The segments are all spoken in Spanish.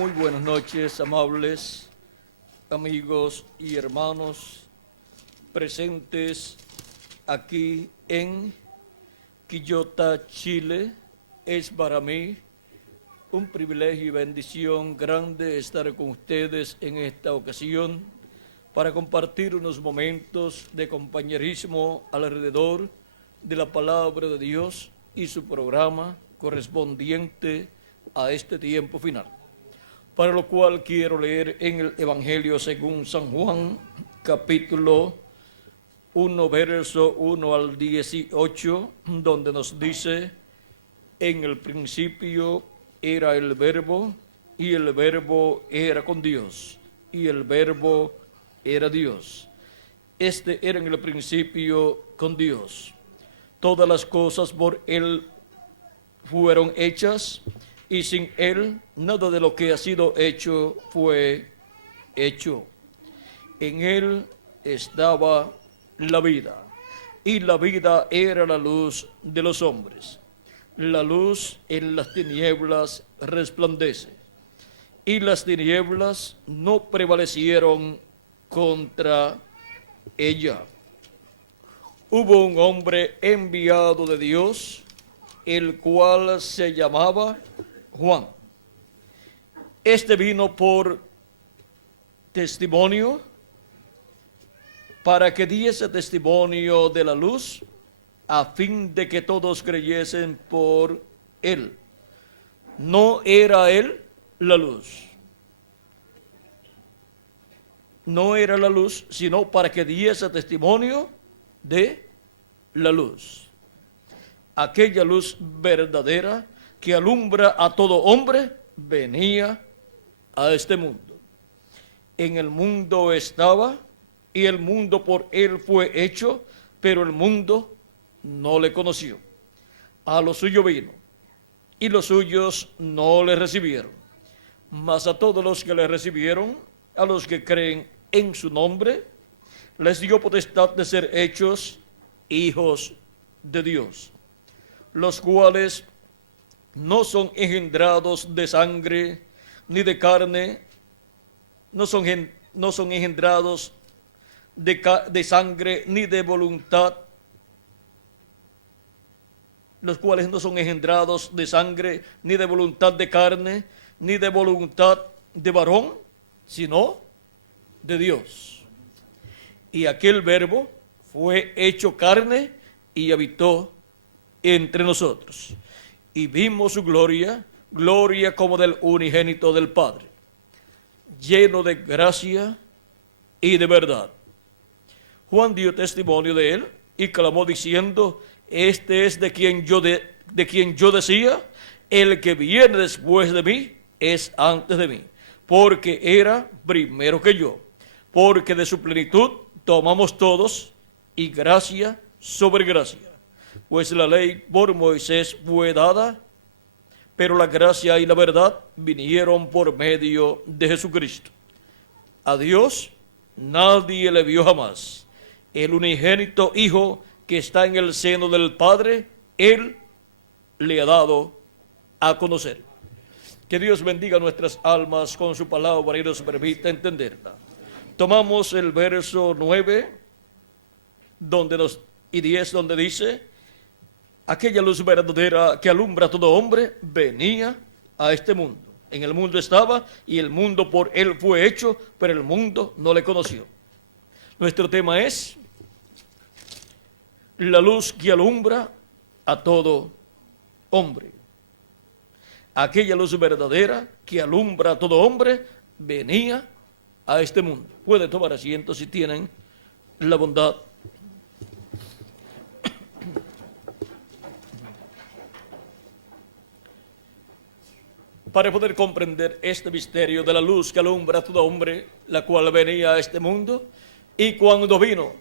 Muy buenas noches, amables amigos y hermanos presentes aquí en Quillota, Chile. Es para mí un privilegio y bendición grande estar con ustedes en esta ocasión para compartir unos momentos de compañerismo alrededor de la palabra de Dios y su programa correspondiente a este tiempo final. Para lo cual quiero leer en el Evangelio según San Juan, capítulo 1, verso 1 al 18, donde nos dice: en el principio era el Verbo, y el Verbo era con Dios, y el Verbo era Dios. Este era en el principio con Dios. Todas las cosas por Él fueron hechas, y sin Él nada de lo que ha sido hecho fue hecho. En Él estaba la vida, y la vida era la luz de los hombres. La luz en las tinieblas resplandece, y las tinieblas no prevalecieron contra ella. Hubo un hombre enviado de Dios, el cual se llamaba Juan. Este vino por testimonio, para que diese testimonio de la luz, a fin de que todos creyesen por él. No era él la luz. No era la luz, sino para que diese testimonio de la luz. Aquella luz verdadera que alumbra a todo hombre venía a este mundo. En el mundo estaba, y el mundo por él fue hecho, pero el mundo no le conoció. A lo suyo vino, y los suyos no le recibieron. Mas a todos los que le recibieron, a los que creen en su nombre, les dio potestad de ser hechos hijos de Dios, los cuales no son engendrados de sangre ni de carne, no son engendrados de sangre ni de voluntad, los cuales no son engendrados de sangre ni de voluntad de carne ni de voluntad de varón, sino de Dios. Y aquel Verbo fue hecho carne y habitó entre nosotros. Y vimos su gloria, gloria como del unigénito del Padre, lleno de gracia y de verdad. Juan dio testimonio de él y clamó diciendo: este es de quien yo decía, el que viene después de mí es antes de mí, porque era primero que yo. Porque de su plenitud tomamos todos, y gracia sobre gracia. Pues la ley por Moisés fue dada, pero la gracia y la verdad vinieron por medio de Jesucristo. A Dios nadie le vio jamás. El unigénito Hijo que está en el seno del Padre, Él le ha dado a conocer. Que Dios bendiga nuestras almas con su palabra y nos permita entenderla. Tomamos el verso 9 y 10, donde dice: aquella luz verdadera que alumbra a todo hombre venía a este mundo. En el mundo estaba, y el mundo por él fue hecho, pero el mundo no le conoció. Nuestro tema es la luz que alumbra a todo hombre. Aquella luz verdadera que alumbra a todo hombre venía a este mundo. Pueden tomar asiento si tienen la bondad. Para poder comprender este misterio de la luz que alumbra a todo hombre, la cual venía a este mundo, y cuando vino,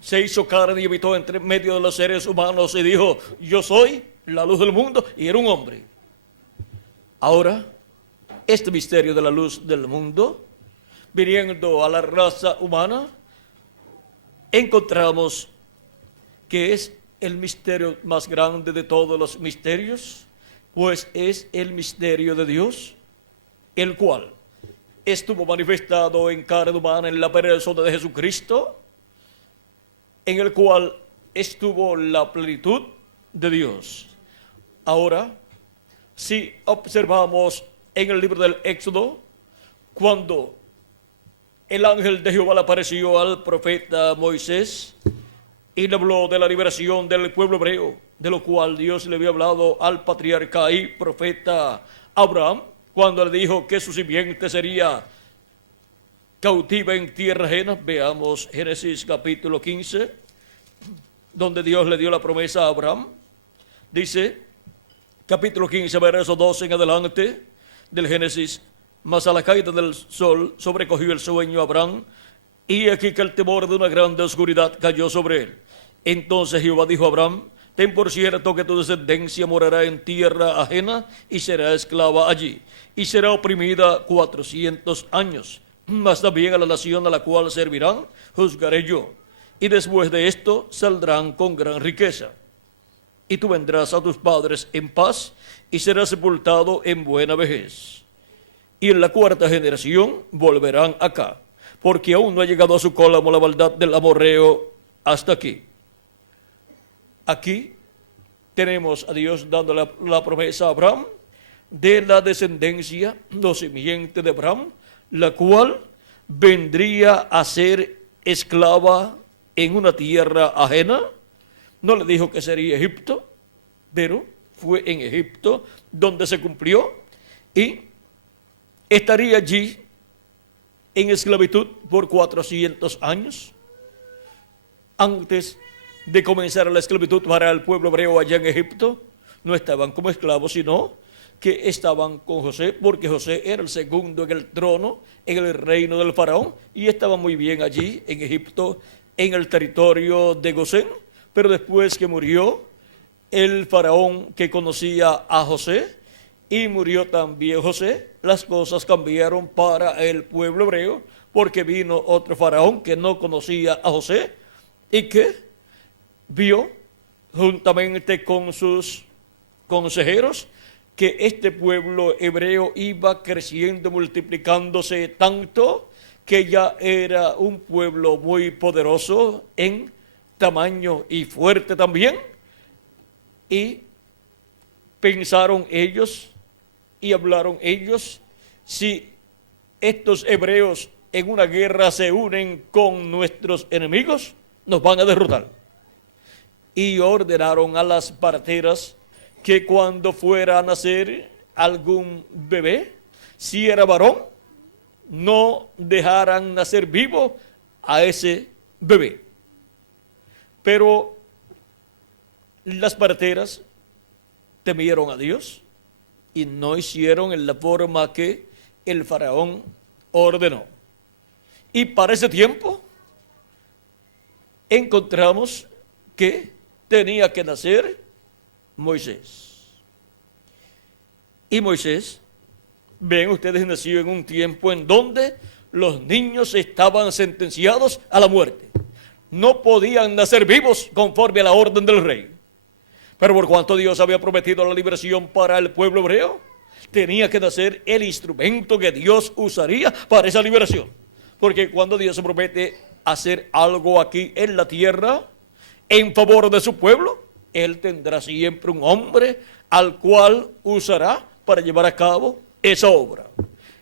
se hizo carne y habitó entre medio de los seres humanos y dijo: yo soy la luz del mundo, y era un hombre. Ahora, este misterio de la luz del mundo, viniendo a la raza humana, encontramos que es el misterio más grande de todos los misterios, pues es el misterio de Dios el cual estuvo manifestado en carne humana en la persona de Jesucristo, en el cual estuvo la plenitud de Dios. Ahora, si observamos en el libro del Éxodo, cuando el ángel de Jehová le apareció al profeta Moisés y le habló de la liberación del pueblo hebreo, de lo cual Dios le había hablado al patriarca y profeta Abraham, cuando le dijo que su simiente sería cautiva en tierra ajena. Veamos Génesis capítulo 15, donde Dios le dio la promesa a Abraham. Dice, capítulo 15, verso 12 en adelante del Génesis: mas a la caída del sol sobrecogió el sueño a Abraham, y aquí que el temor de una grande oscuridad cayó sobre él. Entonces Jehová dijo a Abraham: ten por cierto que tu descendencia morará en tierra ajena y será esclava allí, y será oprimida 400 años. Mas también a la nación a la cual servirán juzgaré yo, y después de esto saldrán con gran riqueza. Y tú vendrás a tus padres en paz, y serás sepultado en buena vejez. Y en la cuarta generación volverán acá, porque aún no ha llegado a su colmo la maldad del amorreo hasta aquí. Aquí tenemos a Dios dando la promesa a Abraham de la descendencia, la simiente de Abraham, la cual vendría a ser esclava en una tierra ajena. No le dijo que sería Egipto, pero fue en Egipto donde se cumplió, y estaría allí en esclavitud por 400 años. Antes de comenzar la esclavitud para el pueblo hebreo allá en Egipto, no estaban como esclavos, sino que estaban con José, porque José era el segundo en el trono, en el reino del faraón, y estaba muy bien allí en Egipto, en el territorio de Gosén. Pero después que murió el faraón que conocía a José, y murió también José, las cosas cambiaron para el pueblo hebreo, porque vino otro faraón que no conocía a José y que vio juntamente con sus consejeros que este pueblo hebreo iba creciendo, multiplicándose tanto, que ya era un pueblo muy poderoso en tamaño y fuerte también. Y pensaron ellos y hablaron ellos: si estos hebreos en una guerra se unen con nuestros enemigos, nos van a derrotar. Y ordenaron a las parteras que cuando fuera a nacer algún bebé, si era varón, no dejaran nacer vivo a ese bebé. Pero las parteras temieron a Dios y no hicieron en la forma que el faraón ordenó. Y para ese tiempo encontramos que tenía que nacer Moisés. Y Moisés, ven ustedes, nació en un tiempo en donde los niños estaban sentenciados a la muerte. No podían nacer vivos conforme a la orden del rey. Pero por cuanto Dios había prometido la liberación para el pueblo hebreo, tenía que nacer el instrumento que Dios usaría para esa liberación. Porque cuando Dios se promete hacer algo aquí en la tierra en favor de su pueblo, Él tendrá siempre un hombre al cual usará para llevar a cabo esa obra.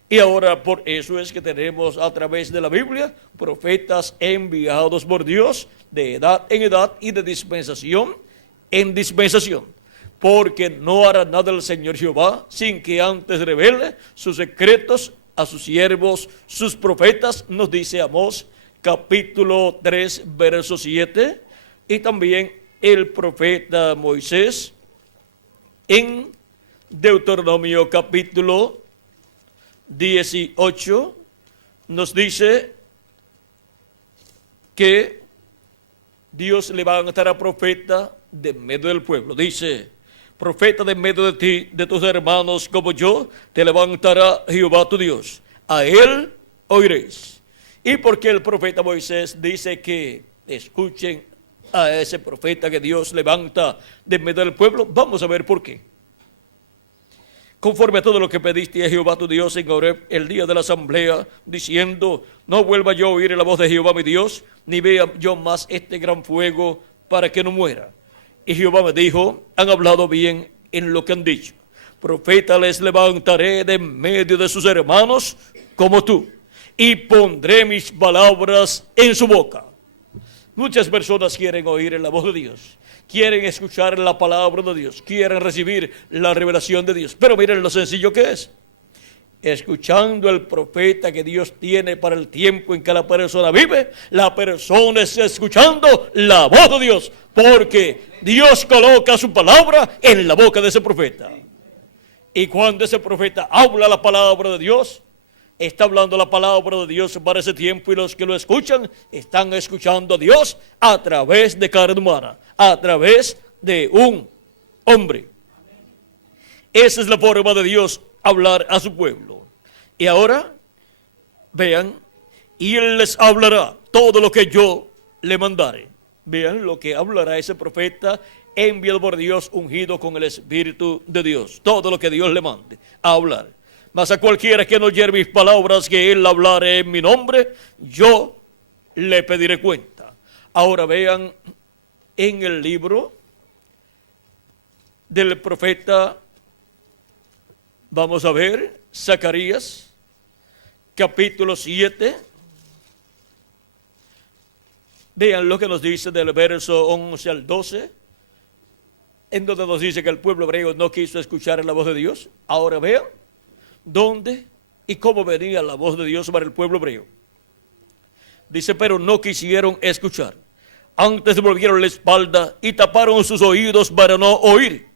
Y ahora por eso es que tenemos a través de la Biblia profetas enviados por Dios de edad en edad y de dispensación en dispensación. Porque no hará nada el Señor Jehová sin que antes revele sus secretos a sus siervos, sus profetas, nos dice Amós capítulo 3, verso 7, y también el profeta Moisés en Deuteronomio capítulo 18 nos dice que Dios levantará profeta de medio del pueblo. Dice: profeta de medio de ti, de tus hermanos como yo, te levantará Jehová tu Dios. A él oiréis. Y porque el profeta Moisés dice que escuchen a ese profeta que Dios levanta de medio del pueblo, vamos a ver por qué. conforme a todo lo que pediste a Jehová tu Dios en Horeb el día de la asamblea, diciendo, no vuelva yo a oír la voz de Jehová mi Dios, ni vea yo más este gran fuego para que no muera. Y Jehová me dijo, han hablado bien en lo que han dicho. Profeta les levantaré de medio de sus hermanos como tú, y pondré mis palabras en su boca. Muchas personas quieren oír la voz de Dios, quieren escuchar la palabra de Dios, quieren recibir la revelación de Dios. Pero miren lo sencillo que es. Escuchando el profeta que Dios tiene para el tiempo en que la persona vive, la persona está escuchando la voz de Dios, porque Dios coloca su palabra en la boca de ese profeta. Y cuando ese profeta habla la palabra de Dios, está hablando la palabra de Dios para ese tiempo, y los que lo escuchan están escuchando a Dios a través de carne humana, a través de un hombre. Esa es la forma de Dios hablar a su pueblo. Y ahora, vean, y Él les hablará todo lo que yo le mandare. Vean lo que hablará ese profeta enviado por Dios, ungido con el Espíritu de Dios. Todo lo que Dios le mande a hablar. Mas a cualquiera que no oyere mis palabras, que Él hablare en mi nombre, yo le pediré cuenta. Ahora vean en el libro del profeta, vamos a ver, Zacarías, capítulo 7. Vean lo que nos dice del verso 11 al 12, en donde nos dice que el pueblo hebreo no quiso escuchar la voz de Dios. Ahora vean dónde y cómo venía la voz de Dios para el pueblo hebreo. Dice, pero no quisieron escuchar. Antes volvieron la espalda y taparon sus oídos para no oír.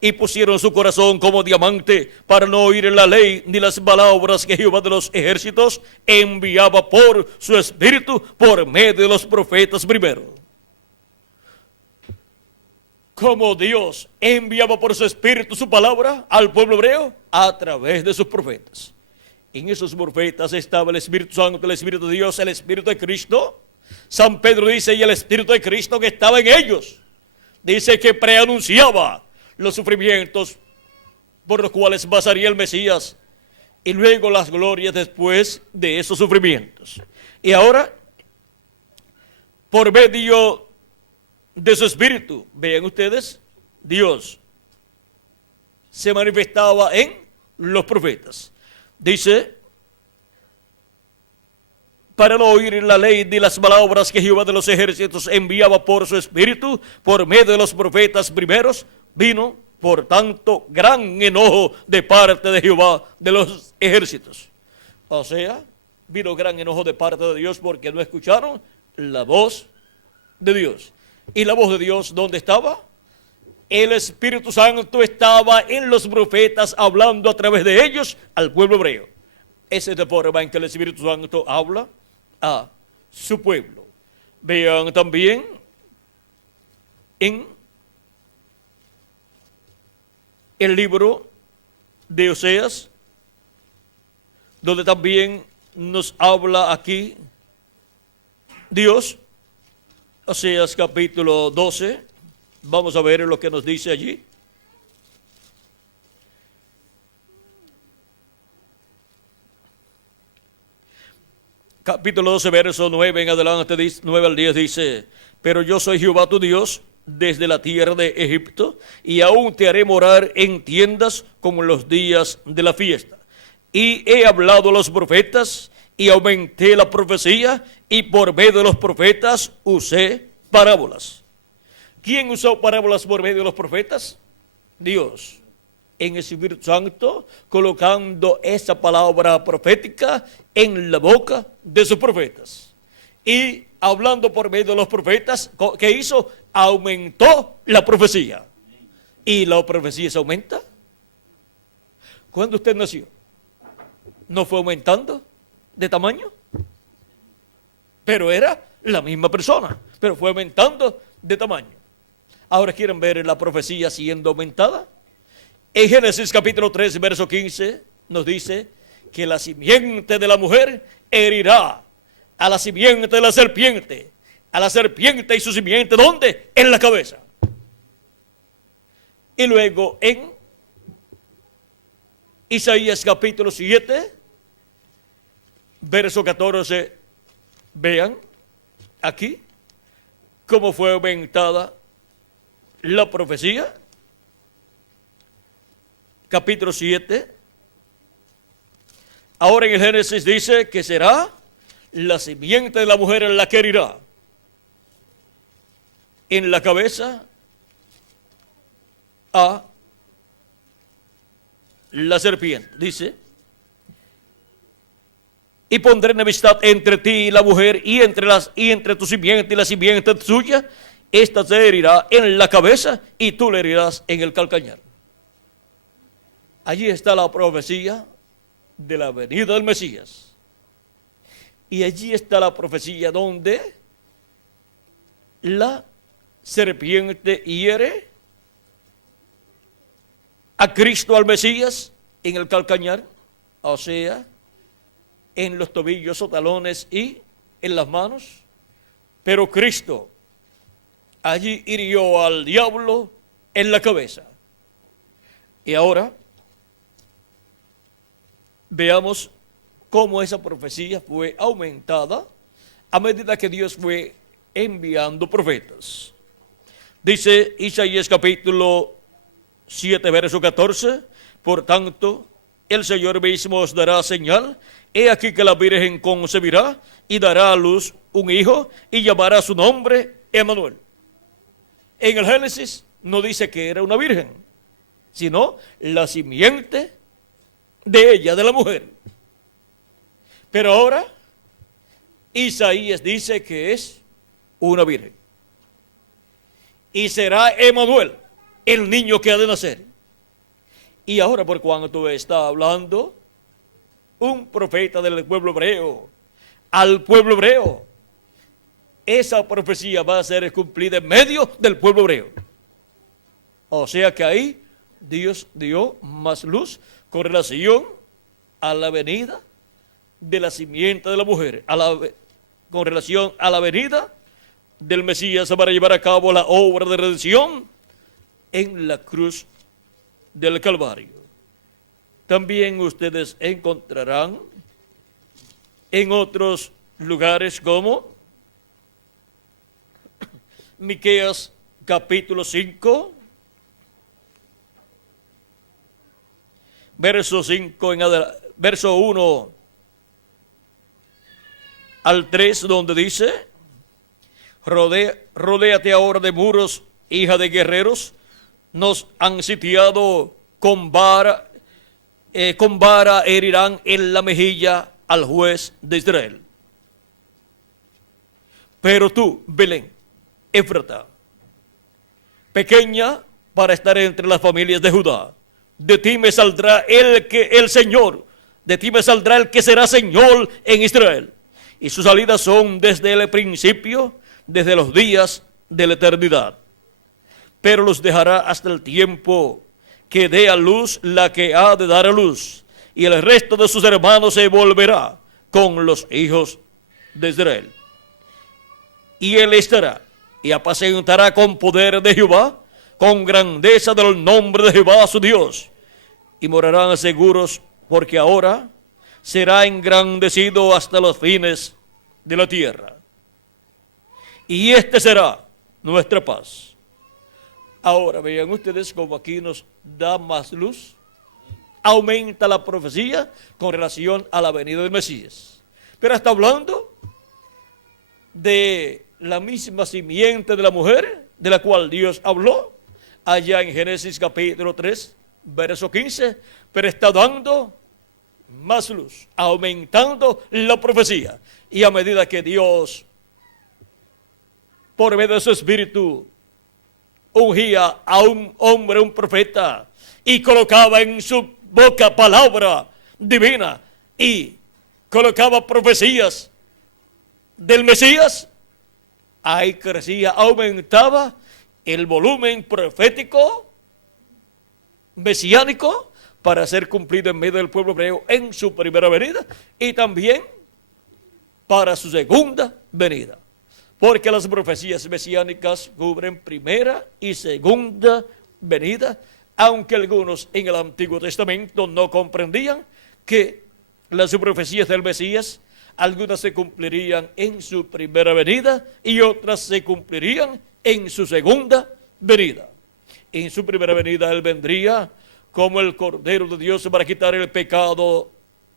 Y pusieron su corazón como diamante para no oír la ley ni las palabras que Jehová de los ejércitos enviaba por su espíritu por medio de los profetas primero. Como Dios enviaba por su espíritu su palabra al pueblo hebreo a través de sus profetas. En esos profetas estaba el Espíritu Santo, el Espíritu de Dios, el Espíritu de Cristo. San Pedro dice, y el Espíritu de Cristo que estaba en ellos, dice que preanunciaba los sufrimientos por los cuales pasaría el Mesías, y luego las glorias después de esos sufrimientos. Y ahora, por medio de su Espíritu, vean ustedes, Dios se manifestaba en los profetas. Dice, para no oír la ley ni las palabras que Jehová de los ejércitos enviaba por su Espíritu, por medio de los profetas primeros, vino, por tanto, gran enojo de parte de Jehová de los ejércitos. O sea, vino gran enojo de parte de Dios porque no escucharon la voz de Dios. ¿Y la voz de Dios dónde estaba? El Espíritu Santo estaba en los profetas, hablando a través de ellos al pueblo hebreo. Esa es la forma en que el Espíritu Santo habla a su pueblo. Vean también en el libro de Oseas, donde también nos habla aquí Dios. Oseas capítulo 12, vamos a ver lo que nos dice allí. Capítulo 12, verso 9 en adelante, 9 al 10 dice, pero yo soy Jehová tu Dios desde la tierra de Egipto, y aún te haré morar en tiendas como en los días de la fiesta. Y he hablado a los profetas, y aumenté la profecía, y por medio de los profetas usé parábolas. ¿Quién usó parábolas por medio de los profetas? Dios, en el Espíritu Santo, colocando esa palabra profética en la boca de sus profetas. Y hablando por medio de los profetas, ¿qué hizo? Aumentó la profecía. ¿Y la profecía se aumenta? ¿Cuándo usted nació? ¿No fue aumentando de tamaño? Pero era la misma persona, pero fue aumentando de tamaño. Ahora quieren ver la profecía siendo aumentada. En Génesis capítulo 3, verso 15, nos dice que la simiente de la mujer herirá a la simiente de la serpiente. A la serpiente y su simiente, ¿dónde? En la cabeza. Y luego en Isaías capítulo 7, verso 14, vean aquí cómo fue aumentada la profecía. Capítulo 7. Ahora en el Génesis dice que será la simiente de la mujer la que herirá en la cabeza a la serpiente. Dice, y pondré enemistad entre ti y la mujer, y entre tu simiente y la simiente suya. Esta se herirá en la cabeza y tú le herirás en el calcañar. Allí está la profecía de la venida del Mesías. Y allí está la profecía donde la serpiente hiere a Cristo, al Mesías, en el calcañar, o sea, en los tobillos o talones y en las manos. Pero Cristo allí hirió al diablo en la cabeza. Y ahora veamos cómo esa profecía fue aumentada a medida que Dios fue enviando profetas. Dice Isaías capítulo 7, verso 14, por tanto, el Señor mismo os dará señal. He aquí que la Virgen concebirá y dará a luz un hijo y llamará su nombre Emmanuel. En el Génesis no dice que era una virgen, sino la simiente de ella, de la mujer. Pero ahora Isaías dice que es una virgen. Y será Emmanuel, el niño que ha de nacer. Y ahora, por cuanto está hablando un profeta del pueblo hebreo, al pueblo hebreo, esa profecía va a ser cumplida en medio del pueblo hebreo. O sea que ahí Dios dio más luz con relación a la venida de la simiente de la mujer, con relación a la venida del Mesías para llevar a cabo la obra de redención en la cruz del Calvario. También ustedes encontrarán en otros lugares como Miqueas capítulo 5, verso 1 al 3, donde dice, rodéate ahora de muros, hija de guerreros, nos han sitiado con vara herirán en la mejilla al juez de Israel. Pero tú, Belén, Éfrata, pequeña para estar entre las familias de Judá, de ti me saldrá el Señor, de ti me saldrá el que será Señor en Israel. Y sus salidas son desde el principio, desde los días de la eternidad. Pero los dejará hasta el tiempo que dé a luz la que ha de dar a luz, y el resto de sus hermanos se volverá con los hijos de Israel. Y él estará y apacentará con poder de Jehová, con grandeza del nombre de Jehová su Dios, y morarán seguros, porque ahora será engrandecido hasta los fines de la tierra. Y este será nuestra paz. Ahora vean ustedes cómo aquí nos da más luz, aumenta la profecía con relación a la venida del Mesías. Pero está hablando de la misma simiente de la mujer, de la cual Dios habló allá en Génesis capítulo 3, verso 15, pero está dando más luz, aumentando la profecía. Y a medida que Dios, por medio de su Espíritu, ungía a un hombre, un profeta, y colocaba en su boca palabra divina, y colocaba profecías del Mesías, ahí crecía, aumentaba el volumen profético, mesiánico, para ser cumplido en medio del pueblo hebreo en su primera venida, y también para su segunda venida. Porque las profecías mesiánicas cubren primera y segunda venida aunque algunos en el Antiguo Testamento no comprendían que las profecías del Mesías, algunas se cumplirían en su primera venida y otras se cumplirían en su segunda venida. En su primera venida Él vendría como el Cordero de Dios para quitar el pecado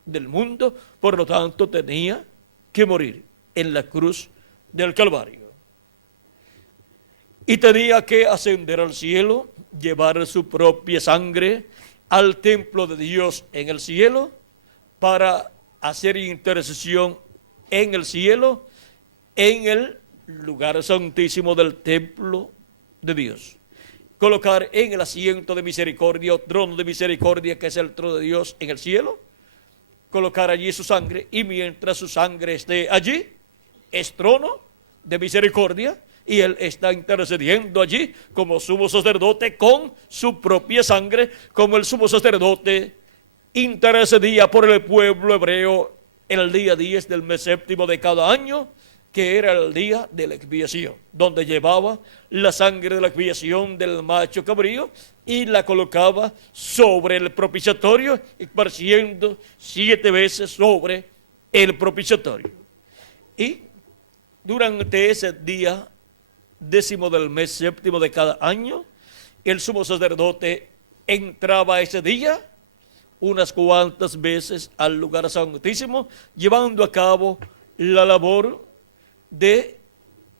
del mundo, por lo tanto tenía que morir en la cruz del Calvario. Y tenía que ascender al cielo, llevar su propia sangre al templo de Dios en el cielo para hacer intercesión en el cielo, en el lugar santísimo del templo de Dios. Colocar en el asiento de misericordia o trono de misericordia, que es el trono de Dios en el cielo, colocar allí su sangre, y mientras su sangre esté allí, es trono de misericordia, y Él está intercediendo allí como sumo sacerdote con su propia sangre, como el sumo sacerdote intercedía por el pueblo hebreo en el día 10 del mes séptimo de cada año, que era el día de la expiación, donde llevaba la sangre de la expiación del macho cabrío y la colocaba sobre el propiciatorio, esparciendo 7 veces sobre el propiciatorio. Y durante ese día 10 del mes séptimo de cada año, el sumo sacerdote entraba ese día unas cuantas veces al lugar santísimo, llevando a cabo la labor de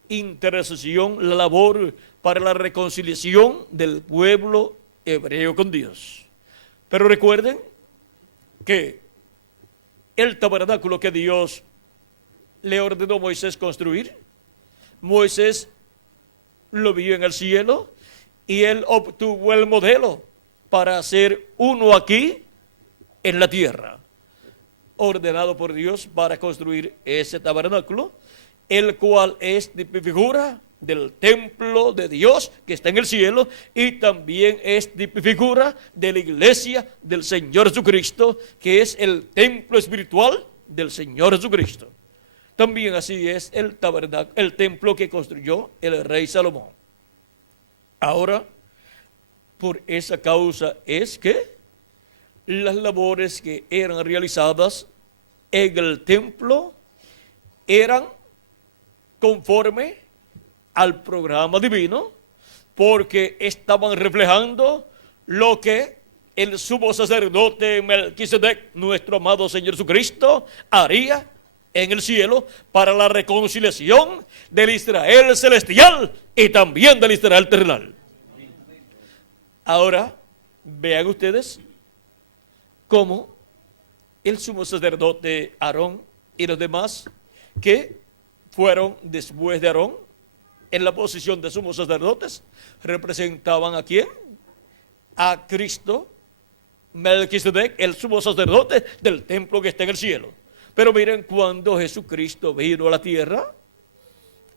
intercesión, la labor para la reconciliación del pueblo hebreo con Dios. Pero recuerden que el tabernáculo que Dios le ordenó a Moisés construir, Moisés lo vio en el cielo y él obtuvo el modelo para hacer uno aquí en la tierra, ordenado por Dios para construir ese tabernáculo, el cual es de figura del templo de Dios que está en el cielo, y también es de figura de la iglesia del Señor Jesucristo, que es el templo espiritual del Señor Jesucristo. También así es el tabernáculo, el templo que construyó el rey Salomón. Ahora, por esa causa es que las labores que eran realizadas en el templo eran conforme al programa divino, porque estaban reflejando lo que el sumo sacerdote Melquisedec, nuestro amado Señor Jesucristo, haría en el cielo para la reconciliación del Israel celestial y también del Israel terrenal. Ahora, vean ustedes cómo el sumo sacerdote Aarón y los demás que fueron después de Aarón en la posición de sumos sacerdotes representaban ¿a quién? A Cristo Melquisedec, el sumo sacerdote del templo que está en el cielo. Pero miren, cuando Jesucristo vino a la tierra,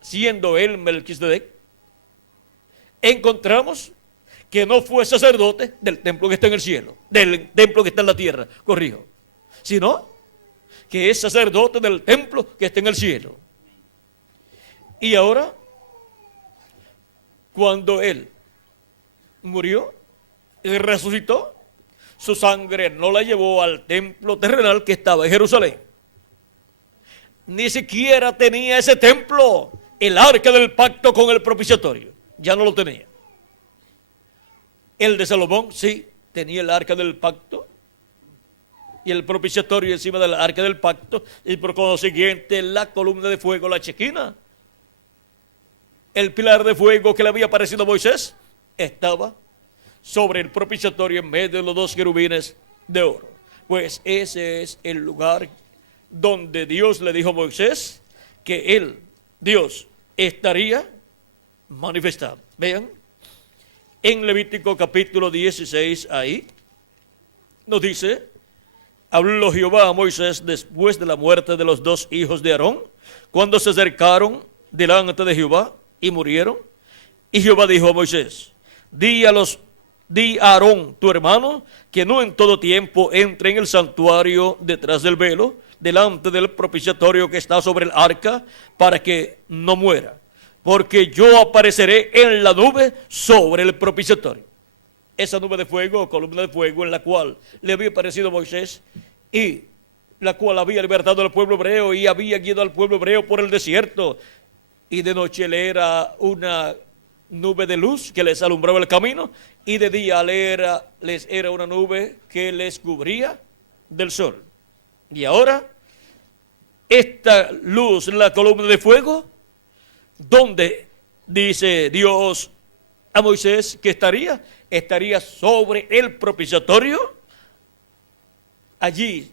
siendo él Melquisedec, encontramos que no fue sacerdote del templo que está en el cielo, del templo que está en la tierra, corrijo, sino que es sacerdote del templo que está en el cielo. Y ahora, cuando él murió y resucitó, su sangre no la llevó al templo terrenal que estaba en Jerusalén. Ni siquiera tenía ese templo el arca del pacto con el propiciatorio. Ya no lo tenía. El de Salomón sí tenía el arca del pacto y el propiciatorio encima del arca del pacto, y por consiguiente la columna de fuego, la chequina, el pilar de fuego que le había aparecido a Moisés, estaba sobre el propiciatorio en medio de los 2 querubines de oro. Pues ese es el lugar donde Dios le dijo a Moisés que él, Dios, estaría manifestado. Vean, en Levítico capítulo 16, ahí nos dice: habló Jehová a Moisés después de la muerte de los 2 hijos de Aarón, cuando se acercaron delante de Jehová y murieron. Y Jehová dijo a Moisés: di a Aarón tu hermano que no en todo tiempo entre en el santuario detrás del velo, delante del propiciatorio que está sobre el arca, para que no muera, porque yo apareceré en la nube sobre el propiciatorio. esa nube de fuego o columna de fuego en la cual le había aparecido Moisés y la cual había libertado al pueblo hebreo y había guiado al pueblo hebreo por el desierto, y de noche le era una nube de luz que les alumbraba el camino, y de día les era una nube que les cubría del sol. Y ahora, esta luz, la columna de fuego, ¿dónde dice Dios a Moisés que estaría? Estaría sobre el propiciatorio. Allí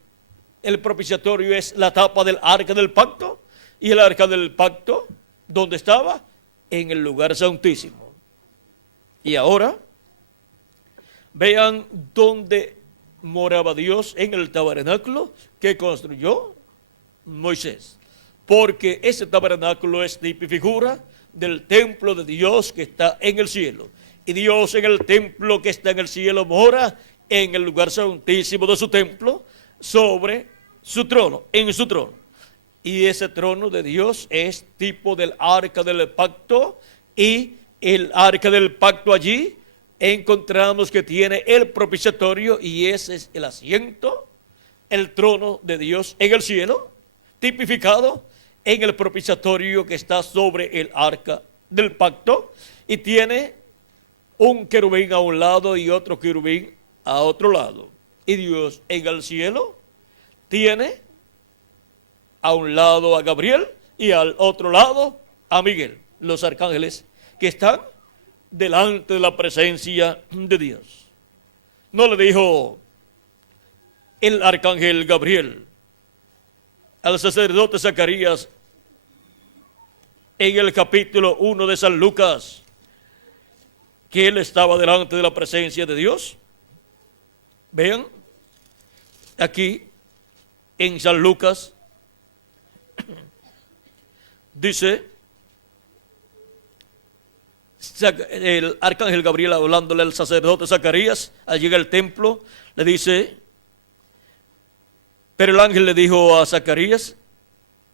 el propiciatorio es la tapa del arca del pacto, y el arca del pacto, ¿dónde estaba? En el lugar santísimo. Y ahora, vean dónde moraba Dios, en el tabernáculo que construyó Moisés. Porque ese tabernáculo es tipo y figura del templo de Dios que está en el cielo. Y Dios en el templo que está en el cielo mora en el lugar santísimo de su templo, sobre su trono, en su trono. Y ese trono de Dios es tipo del arca del pacto, y el arca del pacto allí encontramos que tiene el propiciatorio, y ese es el asiento, el trono de Dios en el cielo, tipificado en el propiciatorio que está sobre el arca del pacto, y tiene un querubín a un lado y otro querubín a otro lado. Y Dios en el cielo tiene a un lado a Gabriel y al otro lado a Miguel, los arcángeles que están delante de la presencia de Dios. No le dijo el arcángel Gabriel al sacerdote Zacarías en el capítulo 1 de San Lucas que él estaba delante de la presencia de Dios. Vean, aquí en San Lucas dice el arcángel Gabriel hablándole al sacerdote Zacarías, al llegar al templo, le dice, pero el ángel le dijo a Zacarías,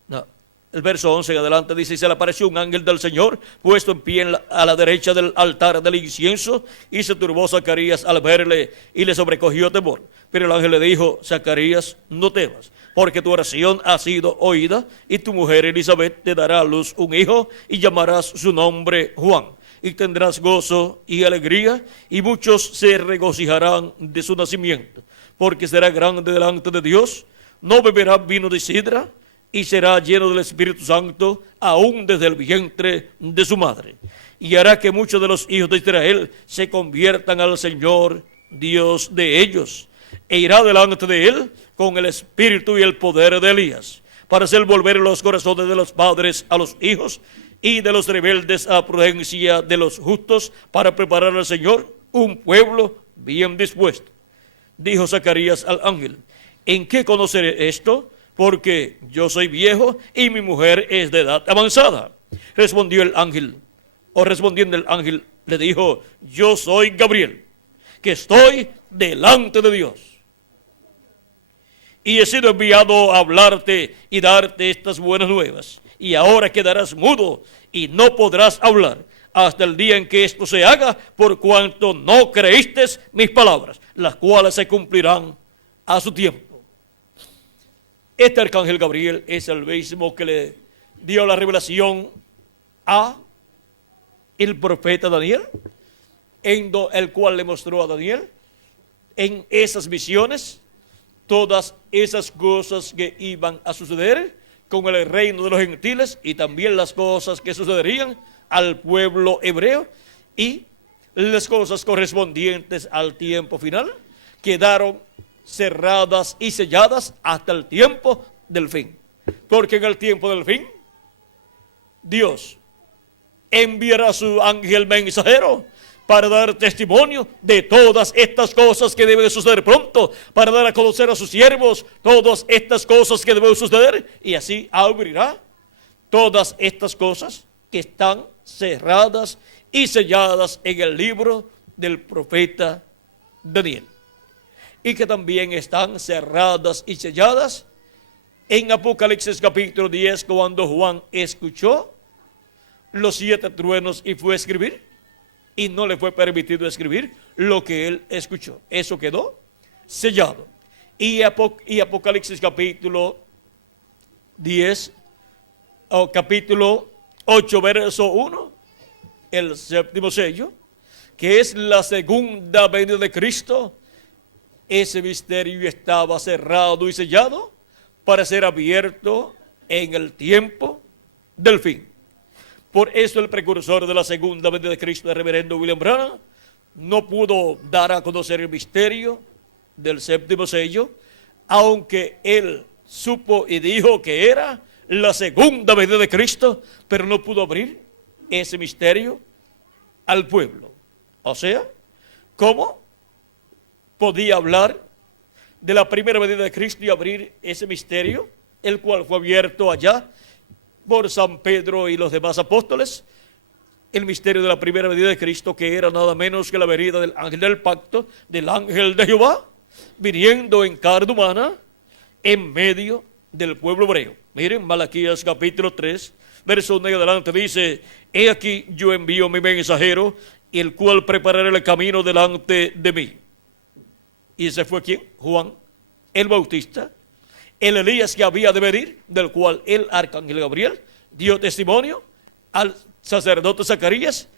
no, el verso 11 en adelante dice, y se le apareció un ángel del Señor puesto en pie a la derecha del altar del incienso, y se turbó Zacarías al verle y le sobrecogió temor. Pero el ángel le dijo, Zacarías, no temas, porque tu oración ha sido oída, y tu mujer Elizabeth te dará a luz un hijo, y llamarás su nombre Juan. Y tendrás gozo y alegría, y muchos se regocijarán de su nacimiento, porque será grande delante de Dios, no beberá vino de sidra, y será lleno del Espíritu Santo, aún desde el vientre de su madre. Y hará que muchos de los hijos de Israel se conviertan al Señor, Dios de ellos, e irá delante de él con el espíritu y el poder de Elías, para hacer volver los corazones de los padres a los hijos, y de los rebeldes a la prudencia de los justos, para preparar al Señor un pueblo bien dispuesto. Dijo Zacarías al ángel, ¿en qué conoceré esto? Porque yo soy viejo y mi mujer es de edad avanzada. Respondiendo el ángel, le dijo, yo soy Gabriel, que estoy delante de Dios, y he sido enviado a hablarte y darte estas buenas nuevas. Y ahora quedarás mudo y no podrás hablar hasta el día en que esto se haga, por cuanto no creíste mis palabras, las cuales se cumplirán a su tiempo. Este arcángel Gabriel es el mismo que le dio la revelación a el profeta Daniel, el cual le mostró a Daniel en esas visiones todas esas cosas que iban a suceder con el reino de los gentiles, y también las cosas que sucederían al pueblo hebreo, y las cosas correspondientes al tiempo final quedaron cerradas y selladas hasta el tiempo del fin. Porque en el tiempo del fin Dios enviará a su ángel mensajero para dar testimonio de todas estas cosas que deben suceder pronto, para dar a conocer a sus siervos todas estas cosas que deben suceder, y así abrirá todas estas cosas que están cerradas y selladas en el libro del profeta Daniel, y que también están cerradas y selladas en Apocalipsis capítulo 10, cuando Juan escuchó los 7 truenos y fue a escribir. y no le fue permitido escribir lo que él escuchó. Eso quedó sellado. Y Apocalipsis capítulo 10, o capítulo 8, verso 1, el séptimo sello, que es la segunda venida de Cristo. Ese misterio estaba cerrado y sellado para ser abierto en el tiempo del fin. Por eso el precursor de la segunda venida de Cristo, el reverendo William Branham, no pudo dar a conocer el misterio del séptimo sello, aunque él supo y dijo que era la segunda venida de Cristo, pero no pudo abrir ese misterio al pueblo. O sea, ¿cómo podía hablar de la primera venida de Cristo y abrir ese misterio, el cual fue abierto allá por San Pedro y los demás apóstoles? El misterio de la primera venida de Cristo, que era nada menos que la venida del ángel del pacto, del ángel de Jehová, viniendo en carne humana en medio del pueblo hebreo. Miren, Malaquías capítulo 3, verso 1 y adelante dice: he aquí yo envío mi mensajero, el cual preparará el camino delante de mí. ¿Y ese fue quién? Juan el Bautista, el Elías que había de venir, del cual el arcángel Gabriel dio testimonio al sacerdote Zacarías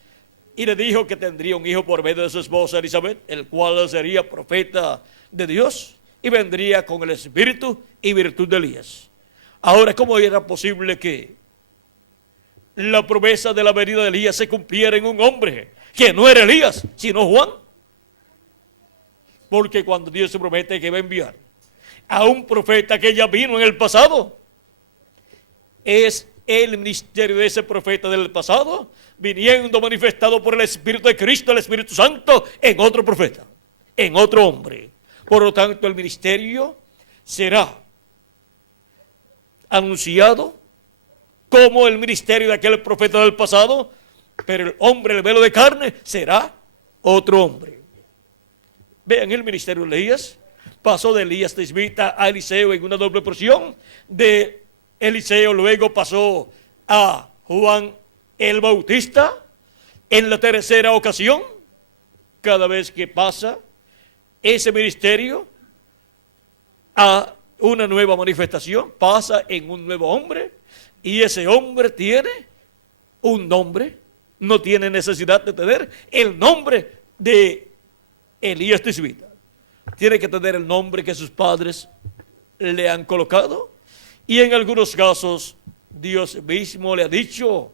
y le dijo que tendría un hijo por medio de su esposa Elizabeth, el cual sería profeta de Dios y vendría con el espíritu y virtud de Elías. Ahora, ¿cómo era posible que la promesa de la venida de Elías se cumpliera en un hombre que no era Elías, sino Juan? Porque cuando Dios se promete que va a enviar a un profeta que ya vino en el pasado, es el ministerio de ese profeta del pasado viniendo manifestado por el Espíritu de Cristo, el Espíritu Santo, en otro profeta, en otro hombre. Por lo tanto, el ministerio será anunciado como el ministerio de aquel profeta del pasado, pero el hombre, el velo de carne, será otro hombre. Vean, el ministerio de Elías pasó de Elías tisbita a Eliseo en una doble porción. De Eliseo luego pasó a Juan el Bautista en la tercera ocasión. Cada vez que pasa ese ministerio a una nueva manifestación, pasa en un nuevo hombre, y ese hombre tiene un nombre, no tiene necesidad de tener el nombre de Elías tisbita. Tiene que tener el nombre que sus padres le han colocado, y en algunos casos Dios mismo le ha dicho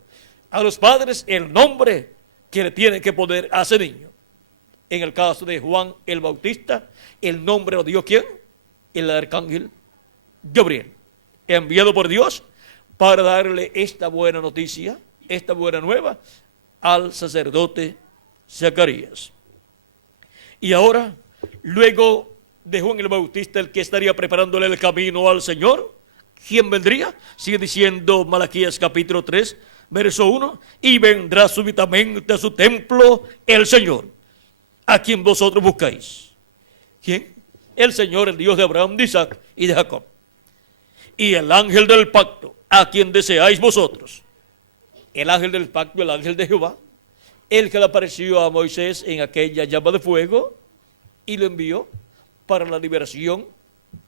a los padres el nombre que le tiene que poner a ese niño. En el caso de Juan el Bautista, el nombre lo dio ¿quién? El arcángel Gabriel, enviado por Dios para darle esta buena noticia, esta buena nueva al sacerdote Zacarías. Y ahora, luego de Juan el Bautista, el que estaría preparándole el camino al Señor, ¿quién vendría? Sigue diciendo Malaquías capítulo 3, verso 1, y vendrá súbitamente a su templo el Señor, a quien vosotros buscáis. ¿Quién? El Señor, el Dios de Abraham, de Isaac y de Jacob. Y el ángel del pacto, a quien deseáis vosotros. El ángel del pacto, el ángel de Jehová, el que le apareció a Moisés en aquella llama de fuego y lo envió para la liberación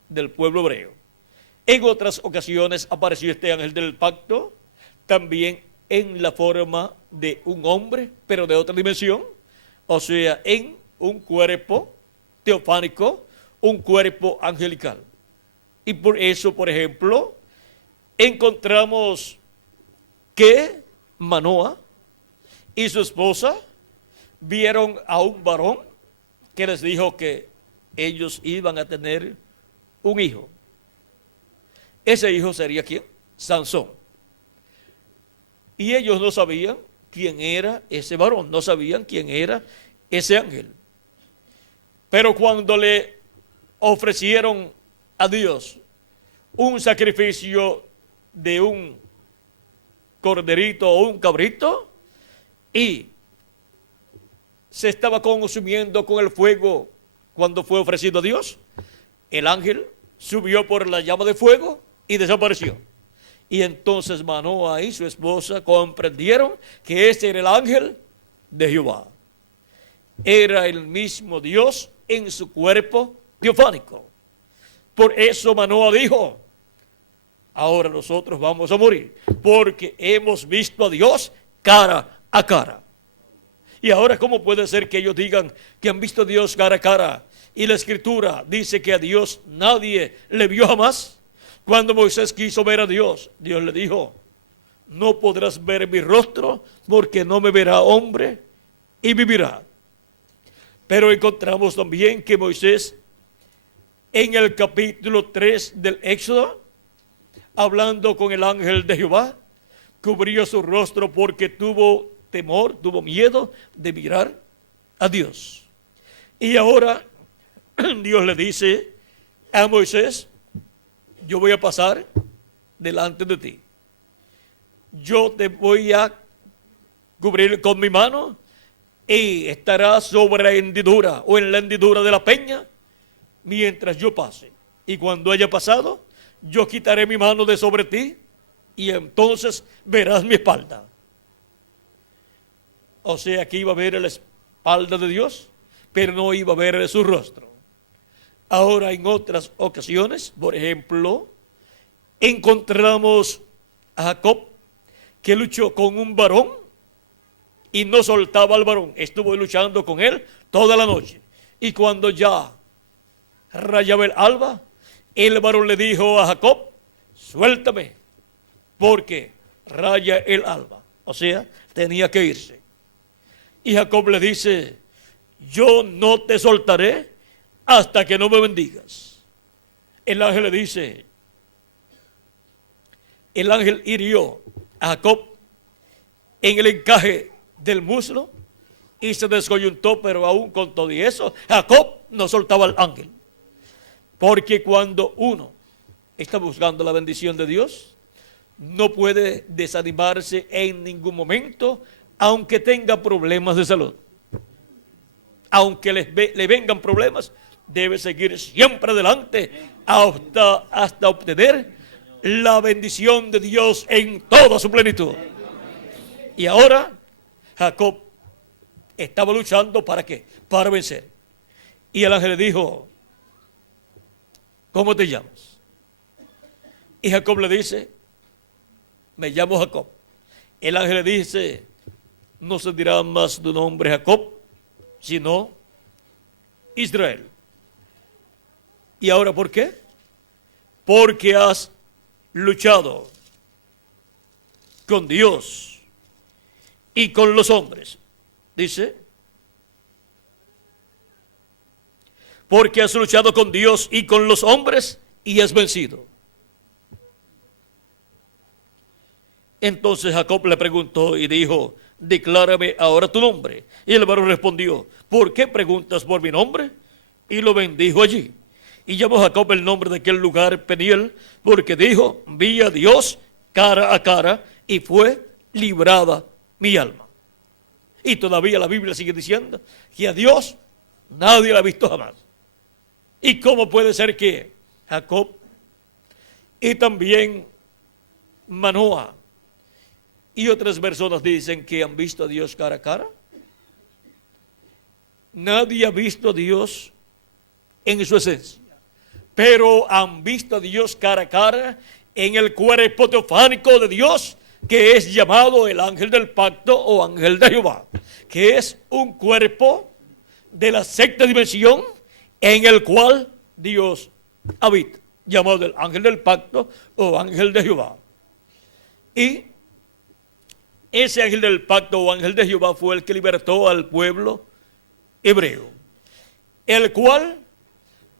del pueblo hebreo. En otras ocasiones apareció este ángel del pacto también en la forma de un hombre, pero de otra dimensión, o sea, en un cuerpo teofánico, un cuerpo angelical. Y por eso, por ejemplo, encontramos que Manoa y su esposa vieron a un varón que les dijo que ellos iban a tener un hijo. Ese hijo sería ¿quién? Sansón. Y ellos no sabían quién era ese varón, no sabían quién era ese ángel. Pero cuando le ofrecieron a Dios un sacrificio de un corderito o un cabrito, y se estaba consumiendo con el fuego cuando fue ofrecido a Dios, el ángel subió por la llama de fuego y desapareció. Y entonces Manoa y su esposa comprendieron que ese era el ángel de Jehová. era el mismo Dios en su cuerpo teofánico. Por eso Manoah dijo: ahora nosotros vamos a morir, porque hemos visto a Dios cara a cara. Y ahora, ¿cómo puede ser que ellos digan que han visto a Dios cara a cara? Y la Escritura dice que a Dios nadie le vio jamás. Cuando Moisés quiso ver a Dios, Dios le dijo: no podrás ver mi rostro, porque no me verá hombre y vivirá. Pero encontramos también que Moisés, en el capítulo 3 del Éxodo, hablando con el ángel de Jehová, cubrió su rostro porque tuvo temor, tuvo miedo de mirar a Dios. Y ahora Dios le dice a Moisés: yo voy a pasar delante de ti. Yo te voy a cubrir con mi mano y estarás sobre la hendidura o en la hendidura de la peña mientras yo pase. Y cuando haya pasado, yo quitaré mi mano de sobre ti y entonces verás mi espalda. O sea que iba a ver la espalda de Dios, pero no iba a ver su rostro. Ahora, en otras ocasiones, por ejemplo, encontramos a Jacob, que luchó con un varón y no soltaba al varón. Estuvo luchando con él toda la noche. Y cuando ya rayaba el alba, el varón le dijo a Jacob: suéltame, porque raya el alba. O sea, tenía que irse. Y Jacob le dice: yo no te soltaré hasta que no me bendigas. El ángel le dice, el ángel hirió a Jacob en el encaje del muslo y se descoyuntó, pero aún con todo y eso, Jacob no soltaba al ángel. Porque cuando uno está buscando la bendición de Dios, no puede desanimarse en ningún momento, aunque tenga problemas de salud. Aunque le vengan problemas, debe seguir siempre adelante hasta obtener la bendición de Dios en toda su plenitud. Y ahora Jacob estaba luchando ¿para qué? Para vencer. Y el ángel le dijo: ¿cómo te llamas? Y Jacob le dice: me llamo Jacob. El ángel le dice: no se dirá más tu nombre Jacob, sino Israel. ¿Y ahora por qué? Porque has luchado con Dios y con los hombres. Dice: porque has luchado con Dios y con los hombres y has vencido. Entonces Jacob le preguntó y dijo: declárame ahora tu nombre. Y el varón respondió: ¿por qué preguntas por mi nombre? Y lo bendijo allí. Y llamó Jacob el nombre de aquel lugar Peniel, porque dijo: vi a Dios cara a cara y fue librada mi alma. Y todavía la Biblia sigue diciendo que a Dios nadie la ha visto jamás. ¿Y cómo puede ser que Jacob y también Manoah y otras personas dicen que han visto a Dios cara a cara? Nadie ha visto a Dios en su esencia, pero han visto a Dios cara a cara en el cuerpo teofánico de Dios, que es llamado el ángel del pacto o ángel de Jehová, que es un cuerpo de la sexta dimensión en el cual Dios habita, llamado el ángel del pacto o ángel de Jehová. Y ese ángel del pacto o ángel de Jehová fue el que libertó al pueblo hebreo, el cual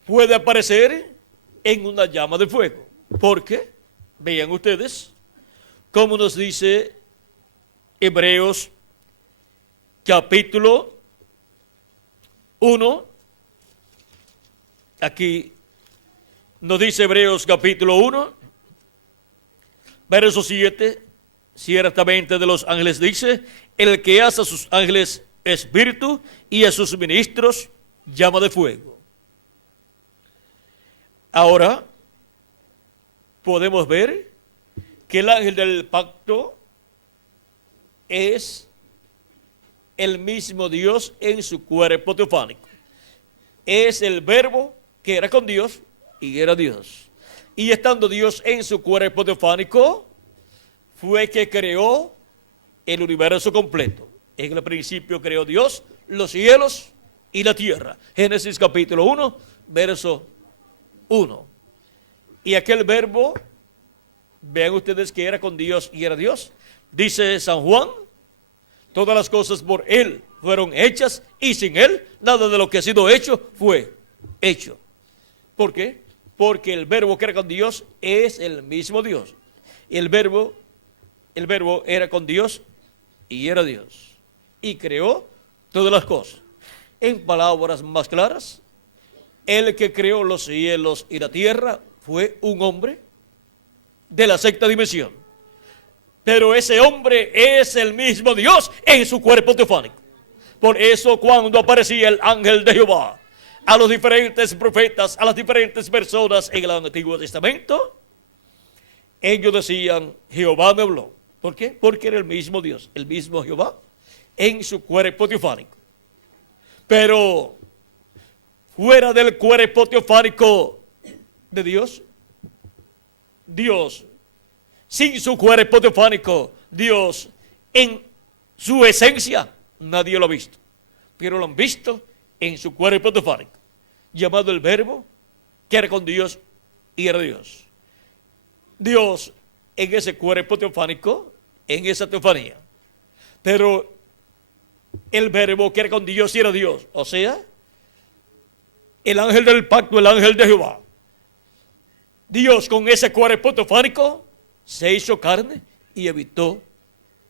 puede aparecer en una llama de fuego. Porque, vean ustedes, como nos dice Hebreos capítulo 1, aquí nos dice Hebreos capítulo 1, verso 7, ciertamente de los ángeles dice: el que hace a sus ángeles espíritu y a sus ministros llama de fuego. Ahora podemos ver que el ángel del pacto es el mismo Dios en su cuerpo teofánico. Es el verbo que era con Dios y era Dios. Y estando Dios en su cuerpo teofánico, fue que creó el universo completo. En el principio creó Dios los cielos y la tierra. Génesis capítulo 1, verso 1. Y aquel verbo, vean ustedes que era con Dios y era Dios. Dice San Juan, todas las cosas por Él fueron hechas y sin Él nada de lo que ha sido hecho fue hecho. ¿Por qué? Porque el verbo que era con Dios es el mismo Dios. El verbo era con Dios y era Dios. Y creó todas las cosas. En palabras más claras, el que creó los cielos y la tierra fue un hombre de la sexta dimensión. Pero ese hombre es el mismo Dios en su cuerpo teofánico. Por eso cuando aparecía el ángel de Jehová a los diferentes profetas, a las diferentes personas en el Antiguo Testamento, ellos decían, Jehová me habló. ¿Por qué? Porque era el mismo Dios, el mismo Jehová en su cuerpo teofánico. Pero fuera del cuerpo teofánico de Dios, sin su cuerpo teofánico, Dios en su esencia, nadie lo ha visto. Pero lo han visto en su cuerpo teofánico, llamado el verbo, que era con Dios y era Dios. Dios en ese cuerpo teofánico, en esa teofanía. Pero el verbo que era con Dios y era Dios, o sea, el ángel del pacto, el ángel de Jehová. Dios con ese cuerpo teofánico se hizo carne y habitó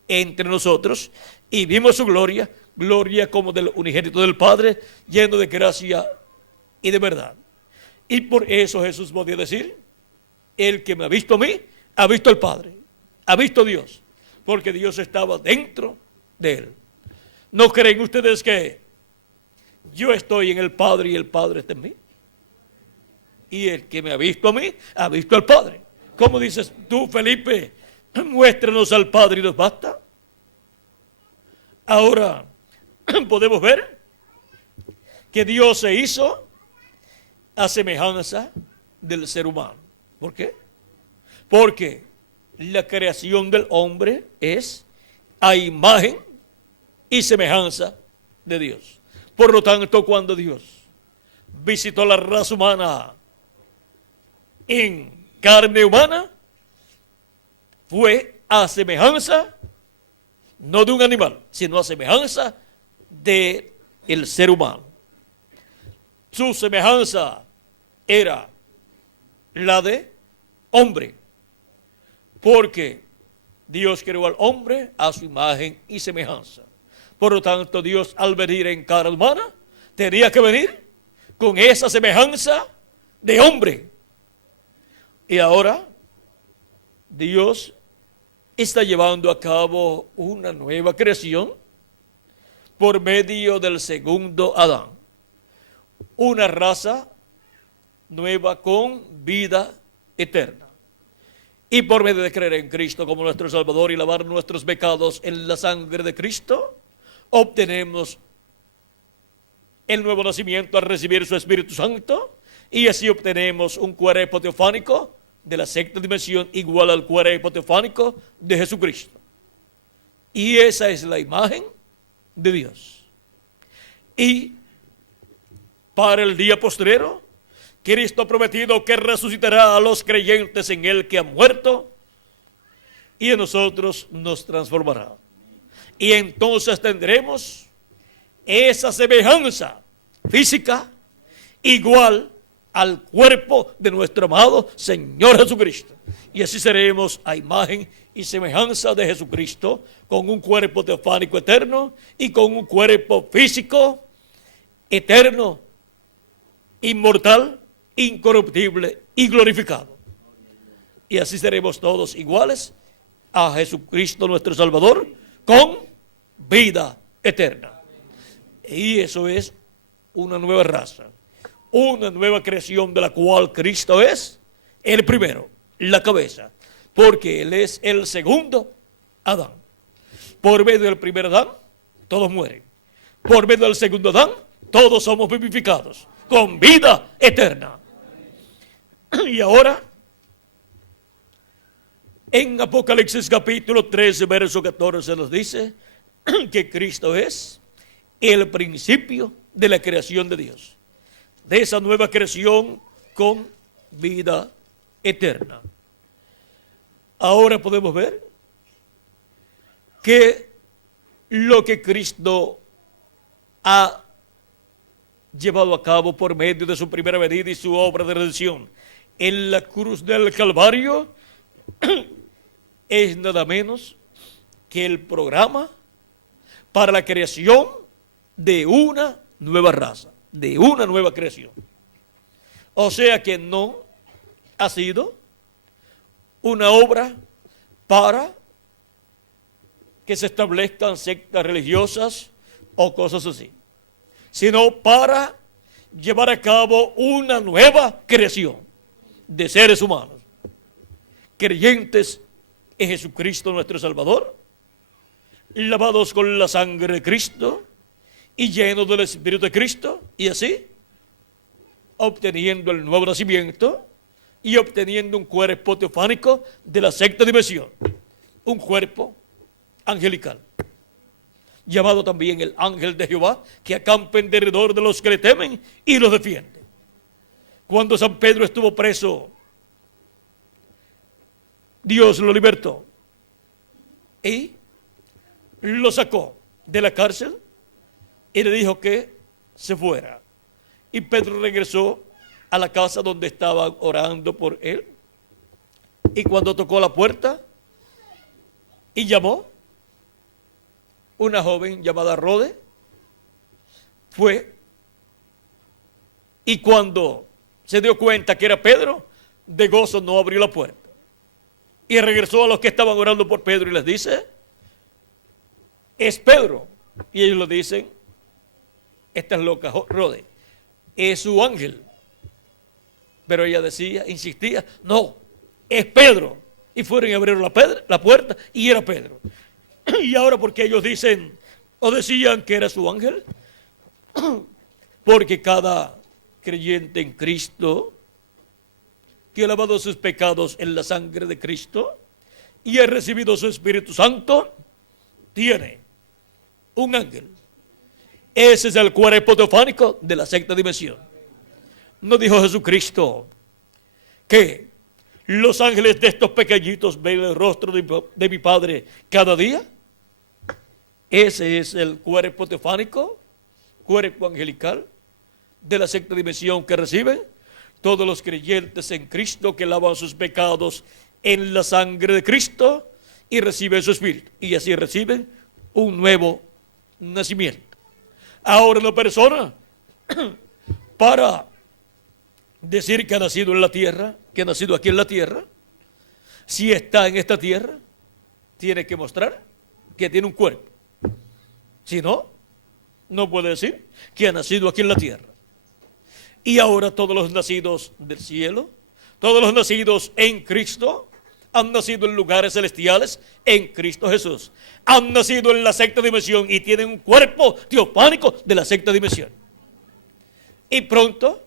entre nosotros y vimos su gloria, gloria como del unigénito del Padre, lleno de gracia y de verdad. Y por eso Jesús podía decir, el que me ha visto a mí, ha visto al Padre, ha visto a Dios, porque Dios estaba dentro de él. ¿No creen ustedes que yo estoy en el Padre y el Padre está en mí? Y el que me ha visto a mí, ha visto al Padre. ¿Cómo dices tú, Felipe? Muéstranos al Padre y nos basta. Ahora podemos ver que Dios se hizo a semejanza del ser humano. ¿Por qué? Porque la creación del hombre es a imagen y semejanza de Dios. Por lo tanto, cuando Dios visitó la raza humana en carne humana, fue a semejanza no de un animal, sino a semejanza del ser humano. Su semejanza era la de hombre, porque Dios creó al hombre a su imagen y semejanza. Por lo tanto, Dios al venir en carne humana tenía que venir con esa semejanza de hombre. Y ahora Dios está llevando a cabo una nueva creación por medio del segundo Adán. Una raza nueva con vida eterna. Y por medio de creer en Cristo como nuestro Salvador y lavar nuestros pecados en la sangre de Cristo, obtenemos el nuevo nacimiento al recibir su Espíritu Santo, y así obtenemos un cuerpo teofánico de la sexta dimensión igual al cuerpo teofánico de Jesucristo. Y esa es la imagen de Dios. Y para el día postrero, Cristo ha prometido que resucitará a los creyentes en Él que han muerto, y en nosotros nos transformará. Y entonces tendremos esa semejanza física igual al cuerpo de nuestro amado Señor Jesucristo. Y así seremos a imagen y semejanza de Jesucristo, con un cuerpo teofánico eterno y con un cuerpo físico eterno, inmortal, incorruptible y glorificado. Y así seremos todos iguales a Jesucristo nuestro Salvador, con vida eterna. Y eso es una nueva raza, una nueva creación de la cual Cristo es el primero, la cabeza, porque Él es el segundo Adán. Por medio del primer Adán todos mueren. Por medio del segundo Adán, todos somos vivificados con vida eterna. Y ahora, en Apocalipsis capítulo 13, verso 14 nos dice que Cristo es el principio de la creación de Dios, de esa nueva creación con vida eterna. Ahora podemos ver que lo que Cristo ha llevado a cabo por medio de su primera venida y su obra de redención en la cruz del Calvario es nada menos que el programa para la creación de una nueva raza, de una nueva creación. O sea que no ha sido una obra para que se establezcan sectas religiosas o cosas así, sino para llevar a cabo una nueva creación de seres humanos, creyentes en Jesucristo nuestro Salvador, lavados con la sangre de Cristo y llenos del Espíritu de Cristo, y así obteniendo el nuevo nacimiento y obteniendo un cuerpo teofánico de la sexta dimensión, un cuerpo angelical, llamado también el ángel de Jehová, que acampa en derredor de los que le temen y los defiende. Cuando San Pedro estuvo preso, Dios lo libertó y lo sacó de la cárcel y le dijo que se fuera. Y Pedro regresó a la casa donde estaban orando por él. Y cuando tocó la puerta y llamó, una joven llamada Rode fue, y cuando se dio cuenta que era Pedro, de gozo no abrió la puerta. Y regresó a los que estaban orando por Pedro y les dice: es Pedro. Y ellos le dicen: esta es loca Rode, es su ángel. Pero ella decía, insistía: no, es Pedro. Y fueron y abrieron la puerta y era Pedro. Y ahora, ¿por qué ellos dicen o decían que era su ángel? Porque cada creyente en Cristo, que ha lavado sus pecados en la sangre de Cristo y ha recibido su Espíritu Santo, tiene un ángel. Ese es el cuerpo teofánico de la sexta dimensión. ¿No dijo Jesucristo que los ángeles de estos pequeñitos ven el rostro de mi Padre cada día? Ese es el cuerpo teofánico, cuerpo angelical de la sexta dimensión que reciben todos los creyentes en Cristo, que lavan sus pecados en la sangre de Cristo y reciben su Espíritu. Y así reciben un nuevo nacimiento. Ahora la persona, para decir que ha nacido en la tierra, que ha nacido aquí en la tierra, si está en esta tierra, tiene que mostrar que tiene un cuerpo. Si no, no puede decir que ha nacido aquí en la tierra. Y ahora todos los nacidos del cielo, todos los nacidos en Cristo, han nacido en lugares celestiales en Cristo Jesús. Han nacido en la sexta dimensión y tienen un cuerpo teofánico de la sexta dimensión. Y pronto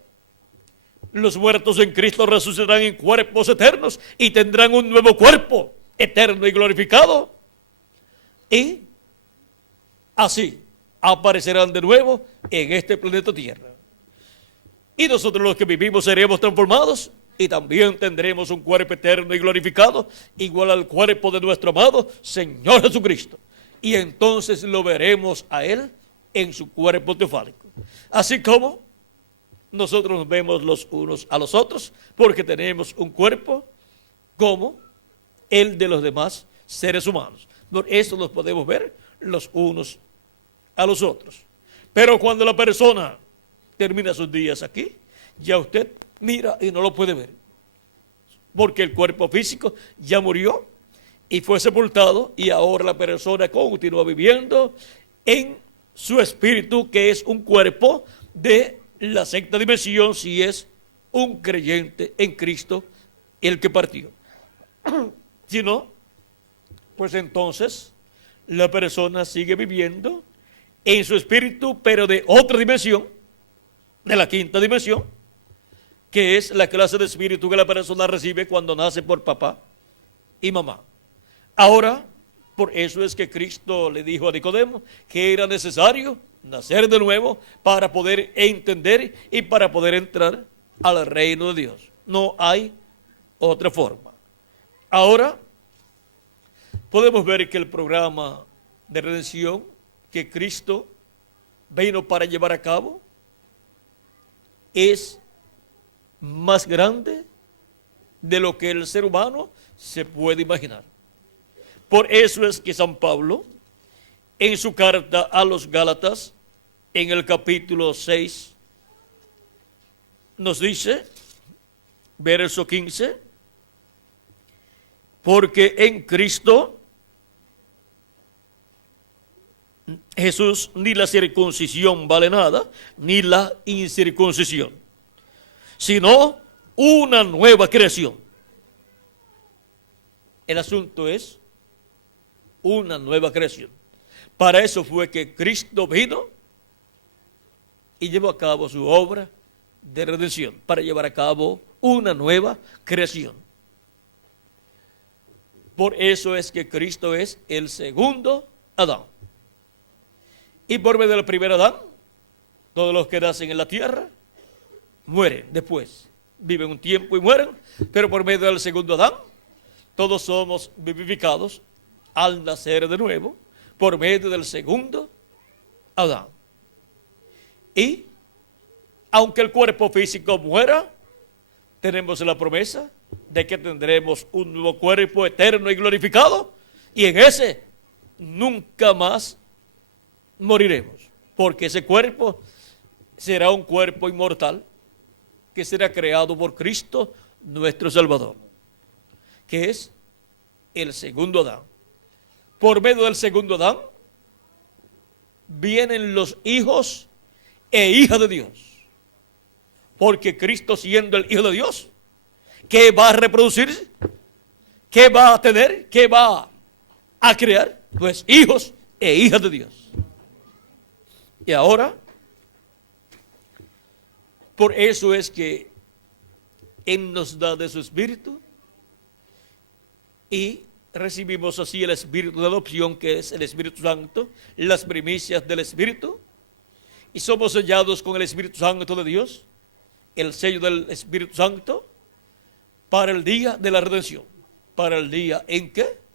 los muertos en Cristo resucitarán en cuerpos eternos y tendrán un nuevo cuerpo eterno y glorificado. Y así aparecerán de nuevo en este planeta Tierra. Y nosotros los que vivimos seremos transformados y también tendremos un cuerpo eterno y glorificado, igual al cuerpo de nuestro amado Señor Jesucristo. Y entonces lo veremos a Él en su cuerpo teofánico. Así como nosotros nos vemos los unos a los otros, porque tenemos un cuerpo como el de los demás seres humanos. Por eso los podemos ver los unos a los otros. Pero cuando la persona termina sus días aquí, ya usted mira y no lo puede ver, porque el cuerpo físico ya murió y fue sepultado, y ahora la persona continúa viviendo en su espíritu, que es un cuerpo de la sexta dimensión, si es un creyente en Cristo el que partió. Si no, pues entonces la persona sigue viviendo en su espíritu, pero de otra dimensión, de la quinta dimensión, que es la clase de espíritu que la persona recibe cuando nace por papá y mamá. Ahora, por eso es que Cristo le dijo a Nicodemo que era necesario nacer de nuevo para poder entender y para poder entrar al reino de Dios. No hay otra forma. Ahora, podemos ver que el programa de redención que Cristo vino para llevar a cabo es más grande de lo que el ser humano se puede imaginar. Por eso es que San Pablo, en su carta a los Gálatas, en el capítulo 6, nos dice, verso 15, porque en Cristo Jesús ni la circuncisión vale nada, ni la incircuncisión, sino una nueva creación. El asunto es una nueva creación. Para eso fue que Cristo vino y llevó a cabo su obra de redención, para llevar a cabo una nueva creación. Por eso es que Cristo es el segundo Adán. Y por medio del primer Adán, todos los que nacen en la tierra mueren después. Viven un tiempo y mueren, pero por medio del segundo Adán, todos somos vivificados al nacer de nuevo, por medio del segundo Adán. Y aunque el cuerpo físico muera, tenemos la promesa de que tendremos un nuevo cuerpo eterno y glorificado, y en ese nunca más moriremos, porque ese cuerpo será un cuerpo inmortal que será creado por Cristo nuestro Salvador, que es el segundo Adán. Por medio del segundo Adán vienen los hijos e hijas de Dios, porque Cristo, siendo el Hijo de Dios, ¿qué va a reproducir? ¿Qué va a tener? ¿Qué va a crear? Pues hijos e hijas de Dios. Y ahora, por eso es que Él nos da de su Espíritu y recibimos así el Espíritu de adopción, que es el Espíritu Santo, las primicias del Espíritu, y somos sellados con el Espíritu Santo de Dios, el sello del Espíritu Santo, para el día de la redención, para el día en que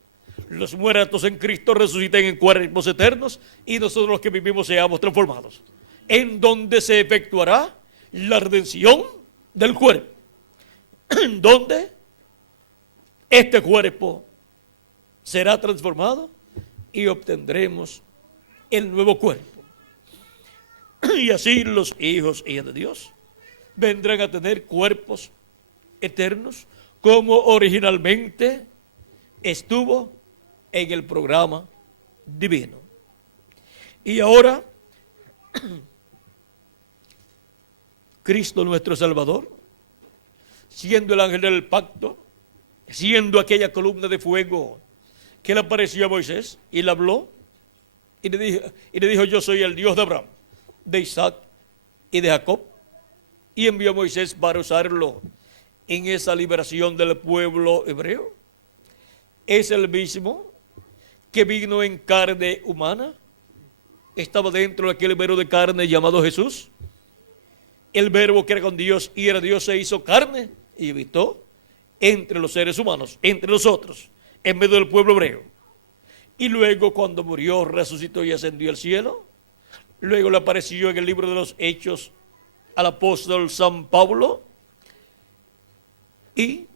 los muertos en Cristo resuciten en cuerpos eternos y nosotros los que vivimos seamos transformados, en donde se efectuará la redención del cuerpo, en donde este cuerpo será transformado y obtendremos el nuevo cuerpo. Y así los hijos y hijas de Dios vendrán a tener cuerpos eternos, como originalmente estuvo en el programa divino. Y ahora, Cristo nuestro Salvador, siendo el ángel del pacto, siendo aquella columna de fuego que le apareció a Moisés y le habló y le dijo, yo soy el Dios de Abraham, de Isaac y de Jacob, y envió a Moisés para usarlo en esa liberación del pueblo hebreo. Es el mismo que vino en carne humana, estaba dentro de aquel verbo de carne llamado Jesús. El verbo que era con Dios y era Dios se hizo carne y habitó entre los seres humanos, entre nosotros, en medio del pueblo hebreo. Y luego, cuando murió, resucitó y ascendió al cielo. Luego le apareció en el libro de los Hechos al apóstol San Pablo, y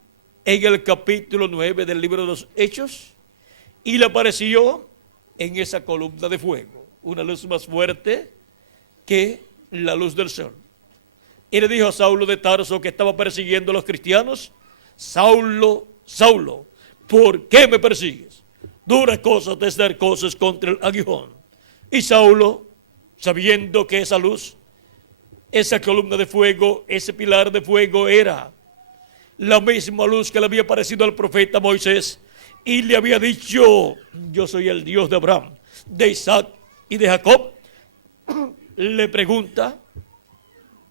en el capítulo 9 del libro de los Hechos, y le apareció en esa columna de fuego, una luz más fuerte que la luz del sol. Y le dijo a Saulo de Tarso, que estaba persiguiendo a los cristianos, Saulo, Saulo, ¿por qué me persigues? Duras cosas de dar cosas contra el aguijón. Y Saulo, sabiendo que esa luz, esa columna de fuego, ese pilar de fuego era la misma luz que le había aparecido al profeta Moisés, y le había dicho, yo soy el Dios de Abraham, de Isaac y de Jacob, le pregunta,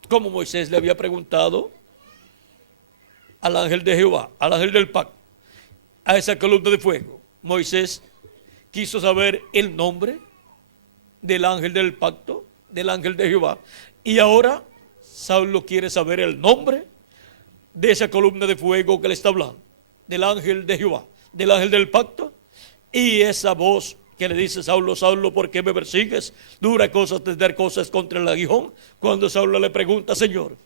como Moisés le había preguntado al ángel de Jehová, al ángel del pacto, a esa columna de fuego. Moisés quiso saber el nombre del ángel del pacto, del ángel de Jehová. Y ahora Saulo quiere saber el nombre de esa columna de fuego que le está hablando, del ángel de Jehová, del ángel del pacto. Y esa voz que le dice: Saulo, Saulo, ¿por qué me persigues? Dura cosas tender cosas contra el aguijón. Cuando Saulo le pregunta: Señor,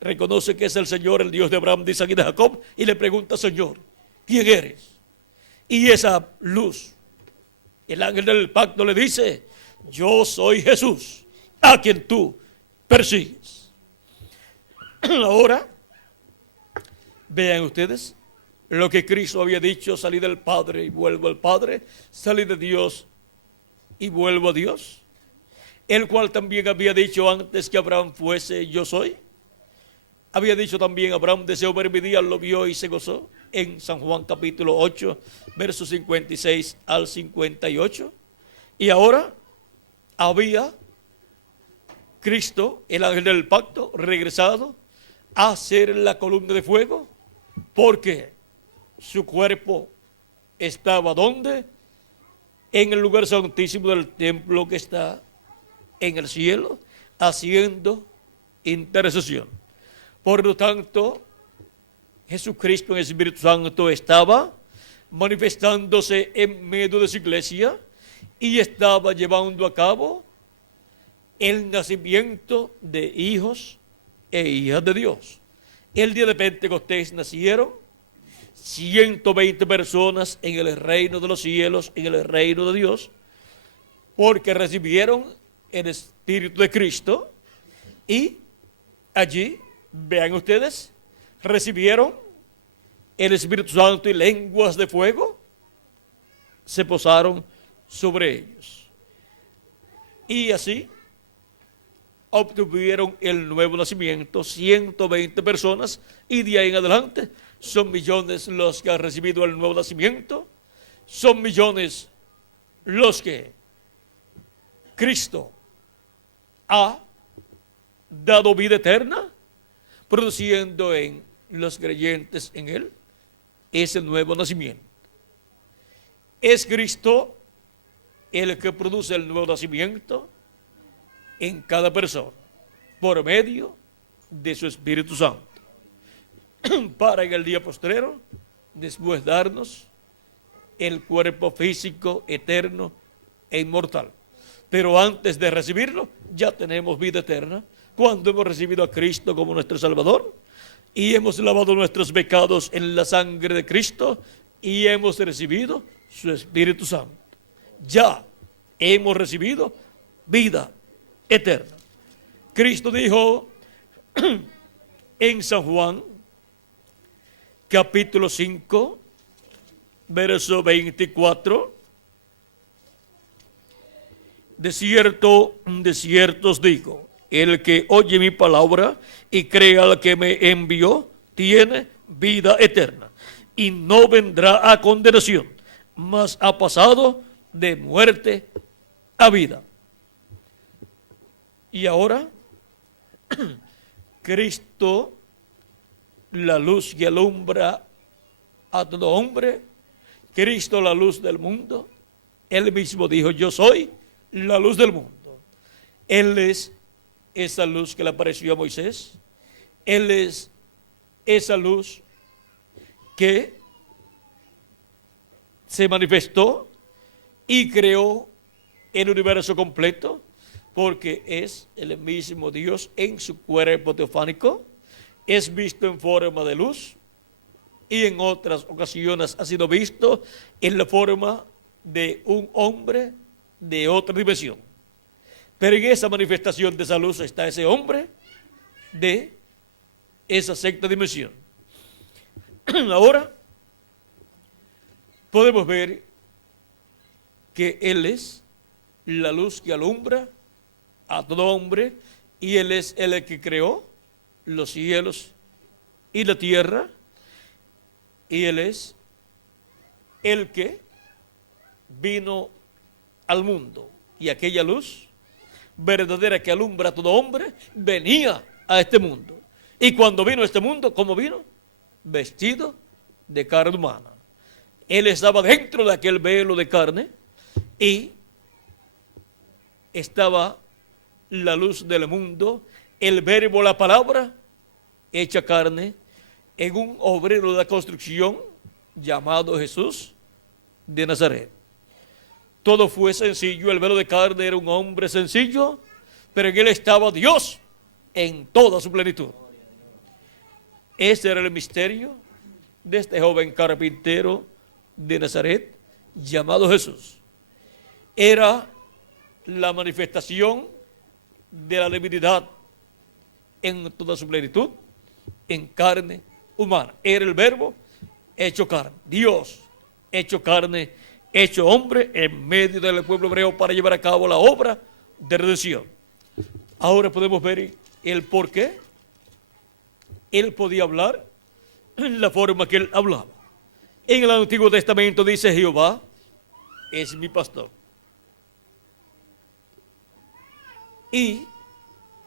reconoce que es el Señor, el Dios de Abraham, de Isaac y de Jacob, y le pregunta: Señor, ¿quién eres? Y esa luz, el ángel del pacto, le dice: yo soy Jesús, a quien tú persigues. Ahora, vean ustedes lo que Cristo había dicho: salí del Padre y vuelvo al Padre, salí de Dios y vuelvo a Dios, el cual también había dicho antes que Abraham fuese: yo soy. Había dicho también: Abraham deseó ver mi día, lo vio y se gozó, en San Juan capítulo 8, versos 56 al 58. Y ahora había Cristo, el ángel del pacto, regresado a ser la columna de fuego, porque su cuerpo estaba ¿dónde? En el lugar santísimo del templo que está en el cielo, haciendo intercesión. Por lo tanto, Jesucristo en el Espíritu Santo estaba manifestándose en medio de su iglesia y estaba llevando a cabo el nacimiento de hijos e hijas de Dios. El día de Pentecostés nacieron 120 personas en el reino de los cielos, en el reino de Dios, porque recibieron el Espíritu de Cristo y allí, vean ustedes, recibieron el Espíritu Santo y lenguas de fuego se posaron sobre ellos. Y así obtuvieron el nuevo nacimiento 120 personas, y de ahí en adelante son millones los que han recibido el nuevo nacimiento, son millones los que Cristo ha dado vida eterna, produciendo en los creyentes en Él ese nuevo nacimiento. Es Cristo el que produce el nuevo nacimiento en cada persona por medio de su Espíritu Santo, para en el día postrero después darnos el cuerpo físico eterno e inmortal. Pero antes de recibirlo ya tenemos vida eterna cuando hemos recibido a Cristo como nuestro Salvador y hemos lavado nuestros pecados en la sangre de Cristo y hemos recibido su Espíritu Santo. Ya hemos recibido vida eterna. Cristo dijo en San Juan capítulo 5 verso 24: de cierto os digo, el que oye mi palabra y crea al que me envió tiene vida eterna y no vendrá a condenación, mas ha pasado de muerte a vida. Y ahora Cristo, la luz que alumbra a todo hombre, Cristo, la luz del mundo, Él mismo dijo: yo soy la luz del mundo. Él es esa luz que le apareció a Moisés. Él es esa luz que se manifestó y creó el universo completo, porque es el mismo Dios en su cuerpo teofánico, es visto en forma de luz y en otras ocasiones ha sido visto en la forma de un hombre de otra dimensión. Pero en esa manifestación de esa luz está ese hombre de esa sexta dimensión. Ahora podemos ver que Él es la luz que alumbra a todo hombre y Él es el que creó los cielos y la tierra, y Él es el que vino al mundo, y aquella luz verdadera que alumbra a todo hombre, venía a este mundo. Y cuando vino a este mundo, ¿cómo vino? Vestido de carne humana. Él estaba dentro de aquel velo de carne y estaba la luz del mundo, el verbo, la palabra, hecha carne, en un obrero de la construcción llamado Jesús de Nazaret. Todo fue sencillo, el velo de carne era un hombre sencillo, pero en él estaba Dios en toda su plenitud. Ese era el misterio de este joven carpintero de Nazaret llamado Jesús. Era la manifestación de la divinidad en toda su plenitud, en carne humana. Era el verbo hecho carne, Dios hecho carne, hecho hombre en medio del pueblo hebreo para llevar a cabo la obra de redención. Ahora podemos ver el por qué él podía hablar en la forma que él hablaba. En el Antiguo Testamento dice: Jehová es mi pastor. Y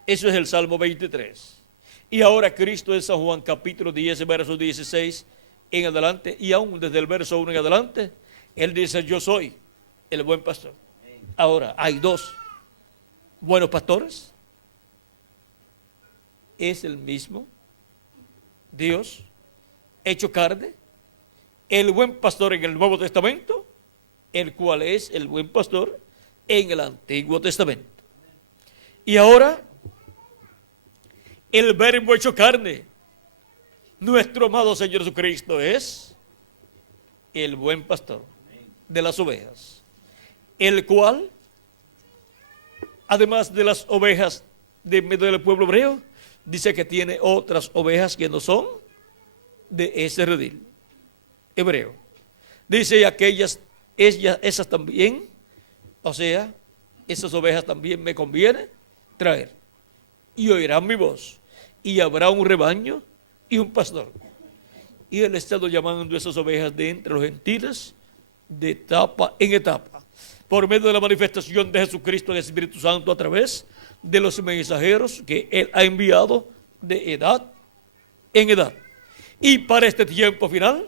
eso es el Salmo 23. Y ahora Cristo en San Juan capítulo 10, verso 16 en adelante, y aún desde el verso 1 en adelante, él dice: yo soy el buen pastor. Ahora, hay dos buenos pastores. Es el mismo Dios hecho carne, el buen pastor en el Nuevo Testamento, el cual es el buen pastor en el Antiguo Testamento. Y ahora, el verbo hecho carne, nuestro amado Señor Jesucristo, es el buen pastor de las ovejas, el cual, además de las ovejas de medio del pueblo hebreo, dice que tiene otras ovejas que no son de ese redil hebreo. Dice: aquellas, esas también, o sea, esas ovejas también me conviene traer. Y oirán mi voz, y habrá un rebaño y un pastor. Y él ha estado llamando a esas ovejas de entre los gentiles, de etapa en etapa, por medio de la manifestación de Jesucristo en el Espíritu Santo, a través de los mensajeros que él ha enviado de edad en edad. Y para este tiempo final,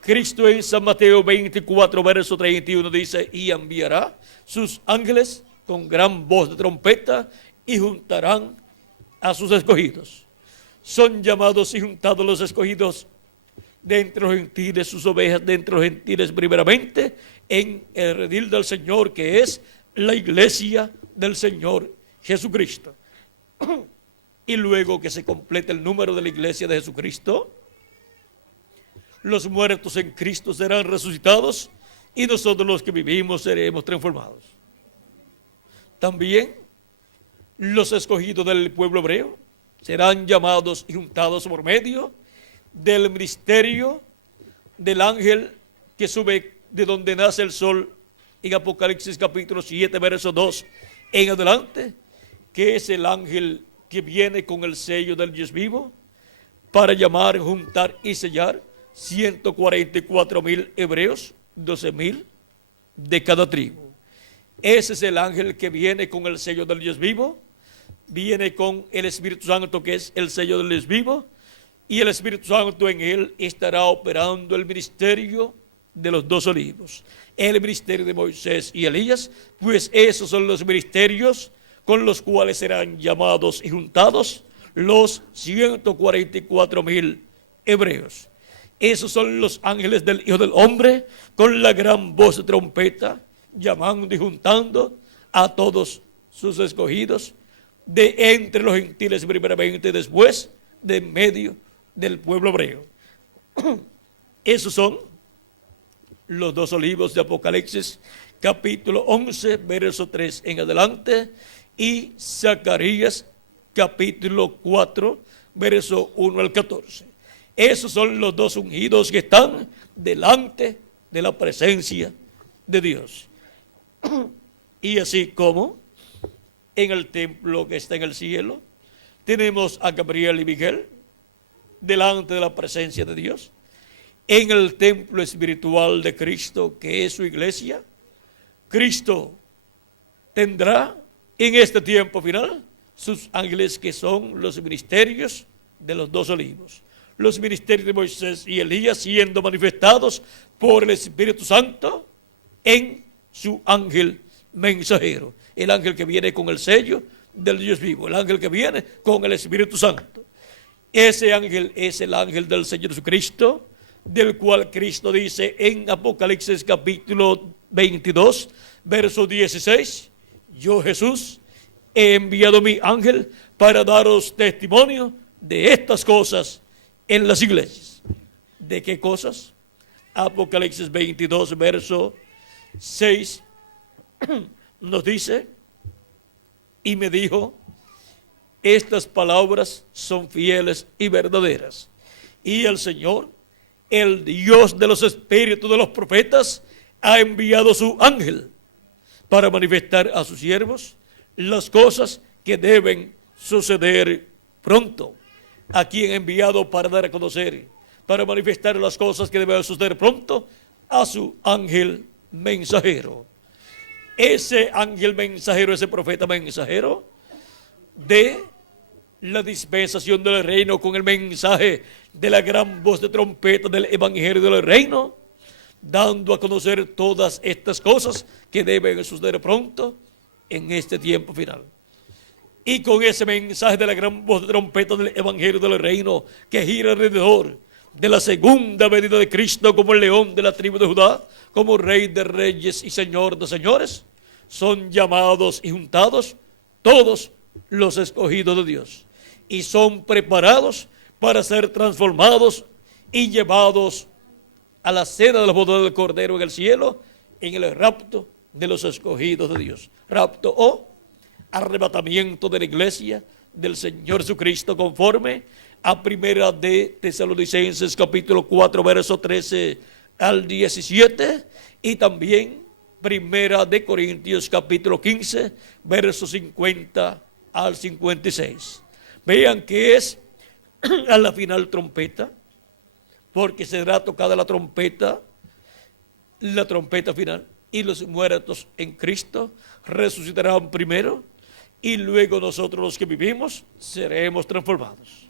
Cristo en San Mateo 24, verso 31 dice: y enviará sus ángeles con gran voz de trompeta y juntarán a sus escogidos. Son llamados y juntados los escogidos de entre los gentiles, sus ovejas de entre los gentiles primeramente, en el redil del Señor, que es la iglesia del Señor Jesucristo. Y luego que se complete el número de la iglesia de Jesucristo, los muertos en Cristo serán resucitados y nosotros los que vivimos seremos transformados. También los escogidos del pueblo hebreo serán llamados y juntados por medio del ministerio del ángel que sube de donde nace el sol en Apocalipsis capítulo 7, verso 2 en adelante, que es el ángel que viene con el sello del Dios vivo para llamar, juntar y sellar 144,000 hebreos, 12,000 de cada tribu. Ese es el ángel que viene con el sello del Dios vivo, viene con el Espíritu Santo, que es el sello del Dios vivo, y el Espíritu Santo en él estará operando el ministerio de los dos olivos, el ministerio de Moisés y Elías, pues esos son los ministerios con los cuales serán llamados y juntados los 144,000 hebreos. Esos son los ángeles del Hijo del Hombre, con la gran voz de trompeta, llamando y juntando a todos sus escogidos, de entre los gentiles primeramente, después de en medio del pueblo hebreo. Esos son los dos olivos de Apocalipsis, capítulo 11, verso 3 en adelante, y Zacarías, capítulo 4, verso 1 al 14. Esos son los dos ungidos que están delante de la presencia de Dios. Y así como en el templo que está en el cielo, tenemos a Gabriel y Miguel delante de la presencia de Dios. En el templo espiritual de Cristo, que es su iglesia, Cristo tendrá en este tiempo final sus ángeles, que son los ministerios de los dos olivos, los ministerios de Moisés y Elías, siendo manifestados por el Espíritu Santo en su ángel mensajero, el ángel que viene con el sello del Dios vivo, el ángel que viene con el Espíritu Santo. Ese ángel es el ángel del Señor Jesucristo, del cual Cristo dice en Apocalipsis capítulo 22, verso 16, yo Jesús he enviado mi ángel para daros testimonio de estas cosas en las iglesias. ¿De qué cosas? Apocalipsis 22, verso 6 nos dice, y me dijo, estas palabras son fieles y verdaderas, y el Señor, el Dios de los espíritus de los profetas, ha enviado su ángel para manifestar a sus siervos las cosas que deben suceder pronto. ¿A quién ha enviado para dar a conocer, para manifestar las cosas que deben suceder pronto? A su ángel mensajero. Ese ángel mensajero, ese profeta mensajero de la dispensación del reino, con el mensaje de la gran voz de trompeta del evangelio del reino, dando a conocer todas estas cosas que deben suceder pronto en este tiempo final. Y con ese mensaje de la gran voz de trompeta del evangelio del reino, que gira alrededor de la segunda venida de Cristo como el león de la tribu de Judá, como rey de reyes y señor de señores, son llamados y juntados todos los escogidos de Dios, y son preparados para ser transformados y llevados a la cena de los bodas del Cordero en el cielo, en el rapto de los escogidos de Dios. Rapto o arrebatamiento de la iglesia del Señor Jesucristo, conforme a Primera de Tesalonicenses capítulo 4, verso 13 al 17, y también Primera de Corintios capítulo 15, verso 50 al 56. Vean que es a la final trompeta, porque será tocada la trompeta final, y los muertos en Cristo resucitarán primero, y luego nosotros los que vivimos seremos transformados.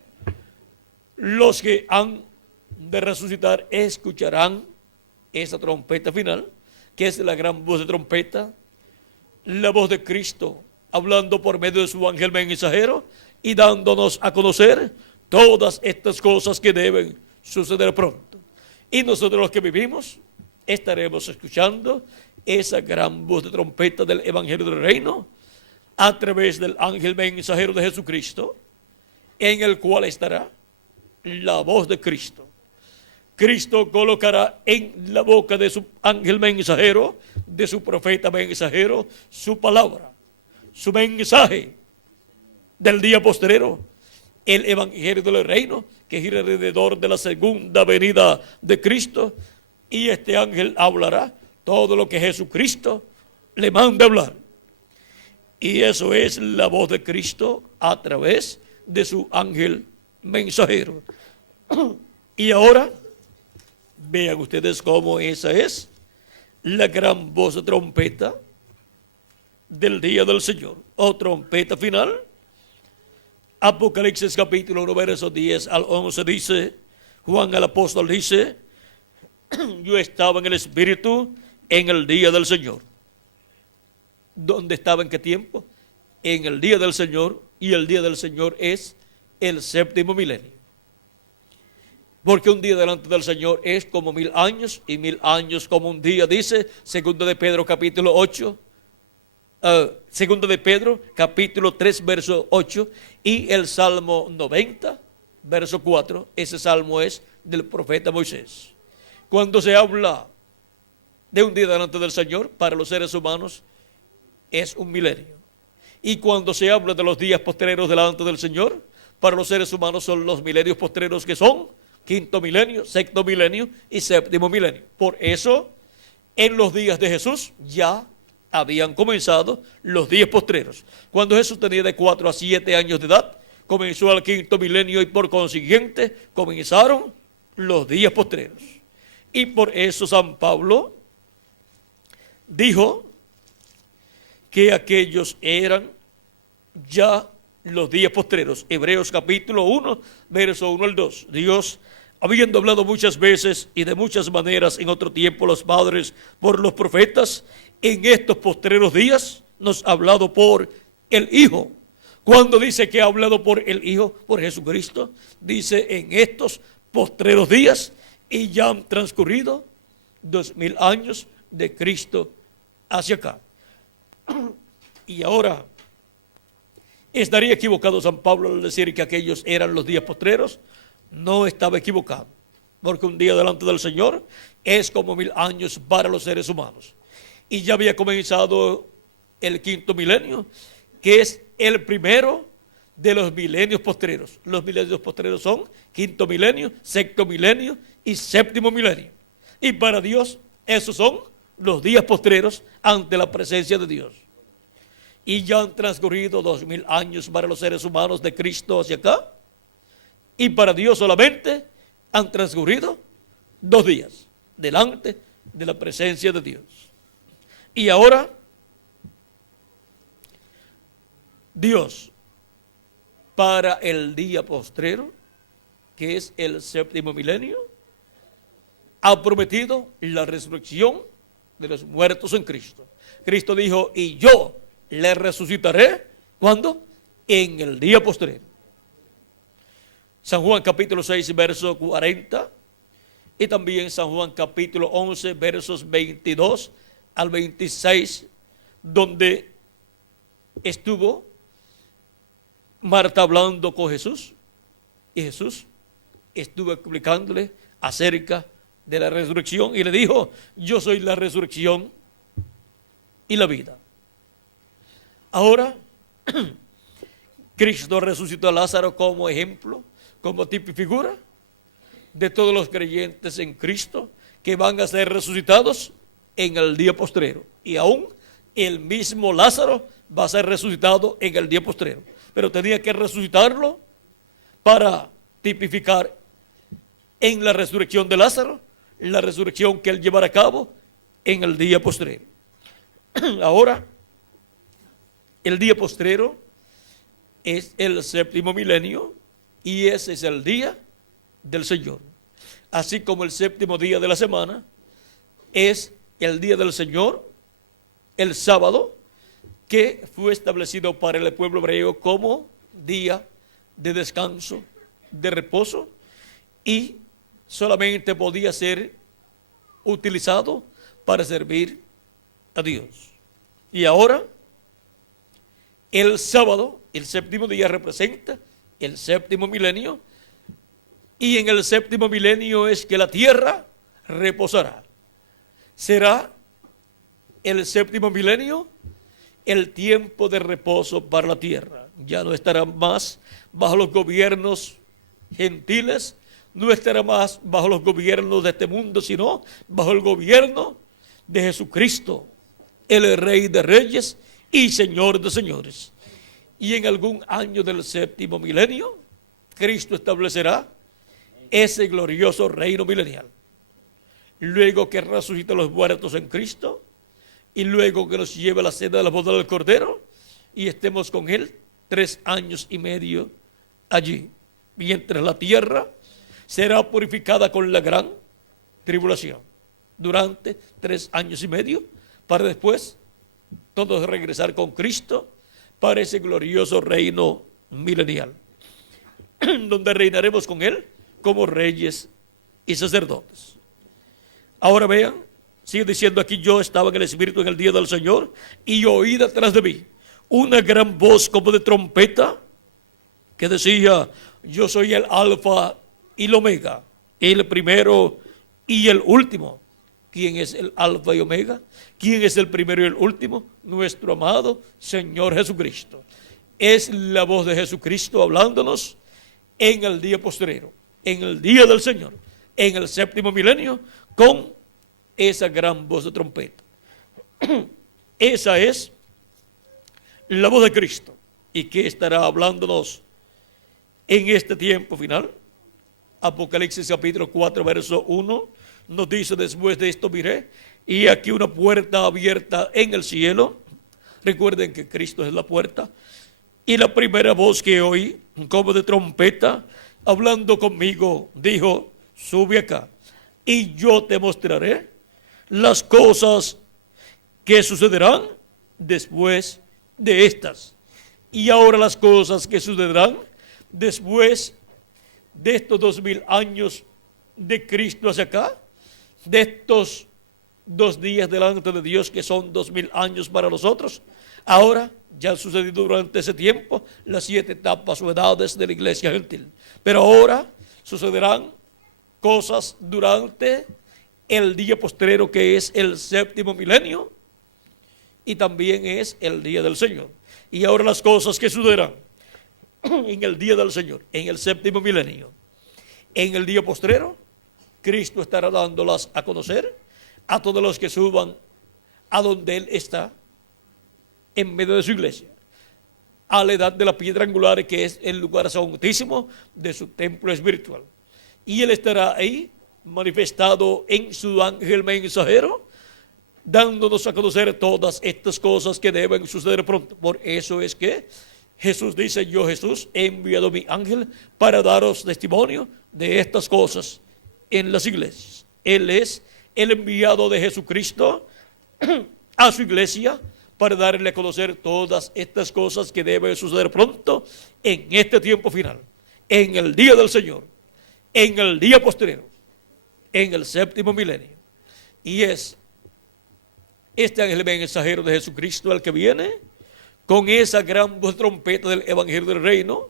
Los que han de resucitar escucharán esa trompeta final, que es la gran voz de trompeta, la voz de Cristo hablando por medio de su ángel mensajero y dándonos a conocer todas estas cosas que deben suceder pronto. Y nosotros los que vivimos estaremos escuchando esa gran voz de trompeta del evangelio del reino a través del ángel mensajero de Jesucristo, en el cual estará la voz de Cristo. Cristo colocará en la boca de su ángel mensajero, de su profeta mensajero, su palabra, su mensaje del día postrero, el evangelio del reino, que gira alrededor de la segunda venida de Cristo, y este ángel hablará todo lo que Jesucristo le manda hablar. Y eso es la voz de Cristo a través de su ángel mensajero. Y ahora, vean ustedes cómo esa es la gran voz de trompeta del día del Señor, o trompeta final. Apocalipsis capítulo 1, versos 10 al 11 dice, Juan el apóstol dice, yo estaba en el Espíritu en el día del Señor. ¿Dónde estaba? ¿En qué tiempo? En el día del Señor, y el día del Señor es el séptimo milenio. Porque un día delante del Señor es como 1000 años, y 1000 años como un día, dice segundo de Pedro capítulo 8, segundo de Pedro capítulo 3 verso 8, y el Salmo 90 verso 4, ese salmo es del profeta Moisés. Cuando se habla de un día delante del Señor, para los seres humanos es un milenio. Y cuando se habla de los días postreros delante del Señor, para los seres humanos son los milenios postreros, que son quinto milenio, sexto milenio y séptimo milenio. Por eso, en los días de Jesús ya habían comenzado los días postreros. Cuando Jesús tenía de 4 a 7 años de edad, comenzó el quinto milenio, y por consiguiente comenzaron los días postreros. Y por eso San Pablo dijo que aquellos eran ya los días postreros. Hebreos capítulo 1, verso 1 al 2. Dios, habiendo hablado muchas veces y de muchas maneras en otro tiempo los padres por los profetas, en estos postreros días nos ha hablado por el Hijo. Cuando dice que ha hablado por el Hijo, por Jesucristo, dice en estos postreros días, y ya han transcurrido 2000 años de Cristo hacia acá. Y ahora, ¿estaría equivocado San Pablo al decir que aquellos eran los días postreros? No estaba equivocado, porque un día delante del Señor es como 1000 años para los seres humanos. Y ya había comenzado el quinto milenio, que es el primero de los milenios postreros. Los milenios postreros son quinto milenio, sexto milenio y séptimo milenio. Y para Dios esos son los días postreros ante la presencia de Dios. Y ya han transcurrido 2000 años para los seres humanos de Cristo hacia acá. Y para Dios solamente han transcurrido 2 días delante de la presencia de Dios. Y ahora Dios, para el día postrero, que es el séptimo milenio, ha prometido la resurrección de los muertos en Cristo. Cristo dijo, y yo le resucitaré, ¿cuándo? En el día postrero. San Juan capítulo 6, verso 40, y también San Juan capítulo 11, versos 22 al 26, donde estuvo Marta hablando con Jesús, y Jesús estuvo explicándole acerca de la resurrección, y le dijo, yo soy la resurrección y la vida. Ahora, Cristo resucitó a Lázaro como ejemplo, como tipo y figura de todos los creyentes en Cristo que van a ser resucitados en el día postrero. Y aún el mismo Lázaro va a ser resucitado en el día postrero. Pero tenía que resucitarlo para tipificar en la resurrección de Lázaro, la resurrección que él llevará a cabo en el día postrero. Ahora, el día postrero es el séptimo milenio y ese es el día del Señor. Así como el séptimo día de la semana es el día del Señor, el sábado, que fue establecido para el pueblo hebreo como día de descanso, de reposo, y solamente podía ser utilizado para servir a Dios. Y ahora, el sábado, el séptimo día, representa el séptimo milenio, y en el séptimo milenio es que la tierra reposará. Será el séptimo milenio el tiempo de reposo para la tierra. Ya no estará más bajo los gobiernos gentiles, no estará más bajo los gobiernos de este mundo, sino bajo el gobierno de Jesucristo, el Rey de Reyes y Señor de Señores. Y en algún año del séptimo milenio, Cristo establecerá ese glorioso reino milenial. Luego que resucite a los muertos en Cristo, y luego que nos lleve a la cena de la boda del Cordero, y estemos con Él 3 años y medio allí, mientras la tierra será purificada con la gran tribulación, durante 3 años y medio, para después todos regresar con Cristo para ese glorioso reino milenial, donde reinaremos con Él como reyes y sacerdotes. Ahora vean, sigue diciendo aquí, yo estaba en el Espíritu en el día del Señor y oí detrás de mí una gran voz como de trompeta que decía, yo soy el Alfa y el Omega, el primero y el último. ¿Quién es el Alfa y Omega? ¿Quién es el primero y el último? Nuestro amado Señor Jesucristo. Es la voz de Jesucristo hablándonos en el día postrero, en el día del Señor, en el séptimo milenio, con esa gran voz de trompeta. Esa es la voz de Cristo. ¿Y qué estará hablándonos en este tiempo final? Apocalipsis capítulo 4, verso 1, nos dice, después de esto miré, y aquí una puerta abierta en el cielo. Recuerden que Cristo es la puerta. Y la primera voz que oí, como de trompeta, hablando conmigo, dijo: sube acá, y yo te mostraré las cosas que sucederán después de estas. Y ahora las cosas que sucederán después de estos 2000 años de Cristo hacia acá, de estos 2 días delante de Dios que son 2000 años para nosotros. Ahora ya han sucedido durante ese tiempo las 7 etapas o edades de la iglesia gentil, pero ahora sucederán cosas durante el día postrero, que es el 7º milenio, y también es el día del Señor. Y ahora las cosas que sucederán en el día del Señor, en el 7º milenio, en el día postrero, Cristo estará dándolas a conocer a todos los que suban a donde Él está, en medio de su iglesia, a la edad de la piedra angular, que es el lugar santísimo de su templo espiritual. Y Él estará ahí manifestado en su ángel mensajero, dándonos a conocer todas estas cosas que deben suceder pronto. Por eso es que Jesús dice: yo, Jesús, he enviado mi ángel para daros testimonio de estas cosas en las iglesias. Él es el enviado de Jesucristo a su iglesia para darle a conocer todas estas cosas que deben suceder pronto en este tiempo final, en el día del Señor, en el día postrero, en el 7º milenio. Y es este ángel mensajero de Jesucristo el que viene con esa gran voz trompeta del evangelio del reino,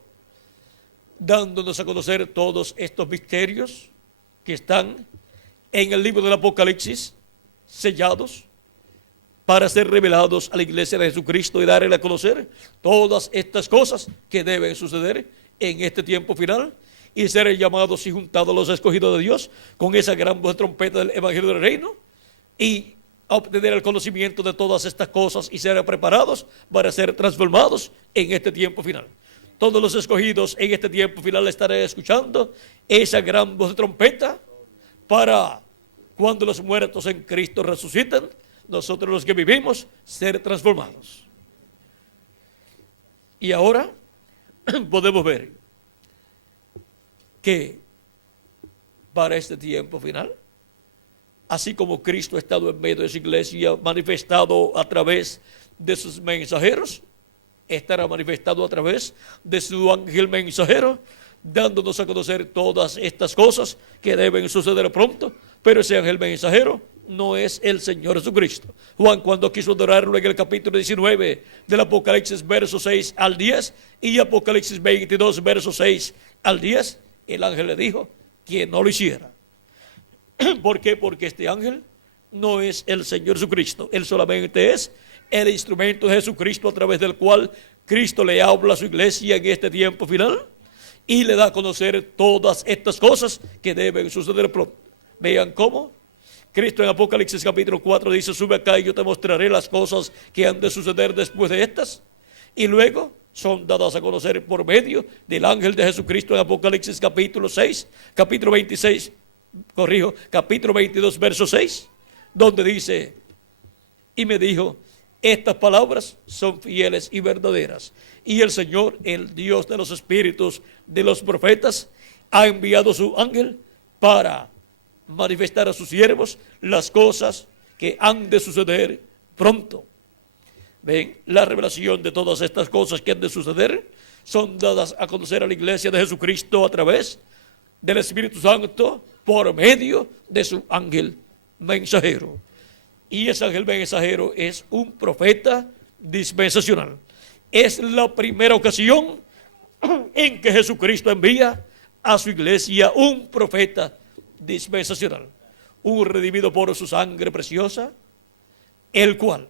dándonos a conocer todos estos misterios que están en el libro del Apocalipsis, sellados para ser revelados a la iglesia de Jesucristo y darle a conocer todas estas cosas que deben suceder en este tiempo final, y ser llamados y juntados a los escogidos de Dios con esa gran voz de trompeta del evangelio del reino, y obtener el conocimiento de todas estas cosas y ser preparados para ser transformados en este tiempo final. Todos los escogidos en este tiempo final estarán escuchando esa gran voz de trompeta, para cuando los muertos en Cristo resucitan, nosotros los que vivimos ser transformados. Y ahora podemos ver que para este tiempo final, así como Cristo ha estado en medio de su iglesia, manifestado a través de sus mensajeros, estará manifestado a través de su ángel mensajero, dándonos a conocer todas estas cosas que deben suceder pronto. Pero ese ángel mensajero no es el Señor Jesucristo. Juan, cuando quiso adorarlo en el capítulo 19 del Apocalipsis, versos 6 al 10, y Apocalipsis 22, versos 6 al 10, el ángel le dijo que no lo hiciera. ¿Por qué? Porque este ángel no es el Señor Jesucristo. Él solamente es el instrumento de Jesucristo, a través del cual Cristo le habla a su iglesia en este tiempo final y le da a conocer todas estas cosas que deben suceder pronto. Vean cómo Cristo en Apocalipsis capítulo 4 dice: sube acá y yo te mostraré las cosas que han de suceder después de estas. Y luego son dadas a conocer por medio del ángel de Jesucristo en Apocalipsis capítulo 6, capítulo 26, capítulo 22, verso 6, donde dice: y me dijo, estas palabras son fieles y verdaderas, y el Señor, el Dios de los espíritus de los profetas, ha enviado su ángel para manifestar a sus siervos las cosas que han de suceder pronto. Ven, la revelación de todas estas cosas que han de suceder son dadas a conocer a la iglesia de Jesucristo a través del Espíritu Santo, por medio de su ángel mensajero. Y ese ángel mensajero es un profeta dispensacional. Es la primera ocasión en que Jesucristo envía a su iglesia un profeta dispensacional, un redimido por su sangre preciosa, el cual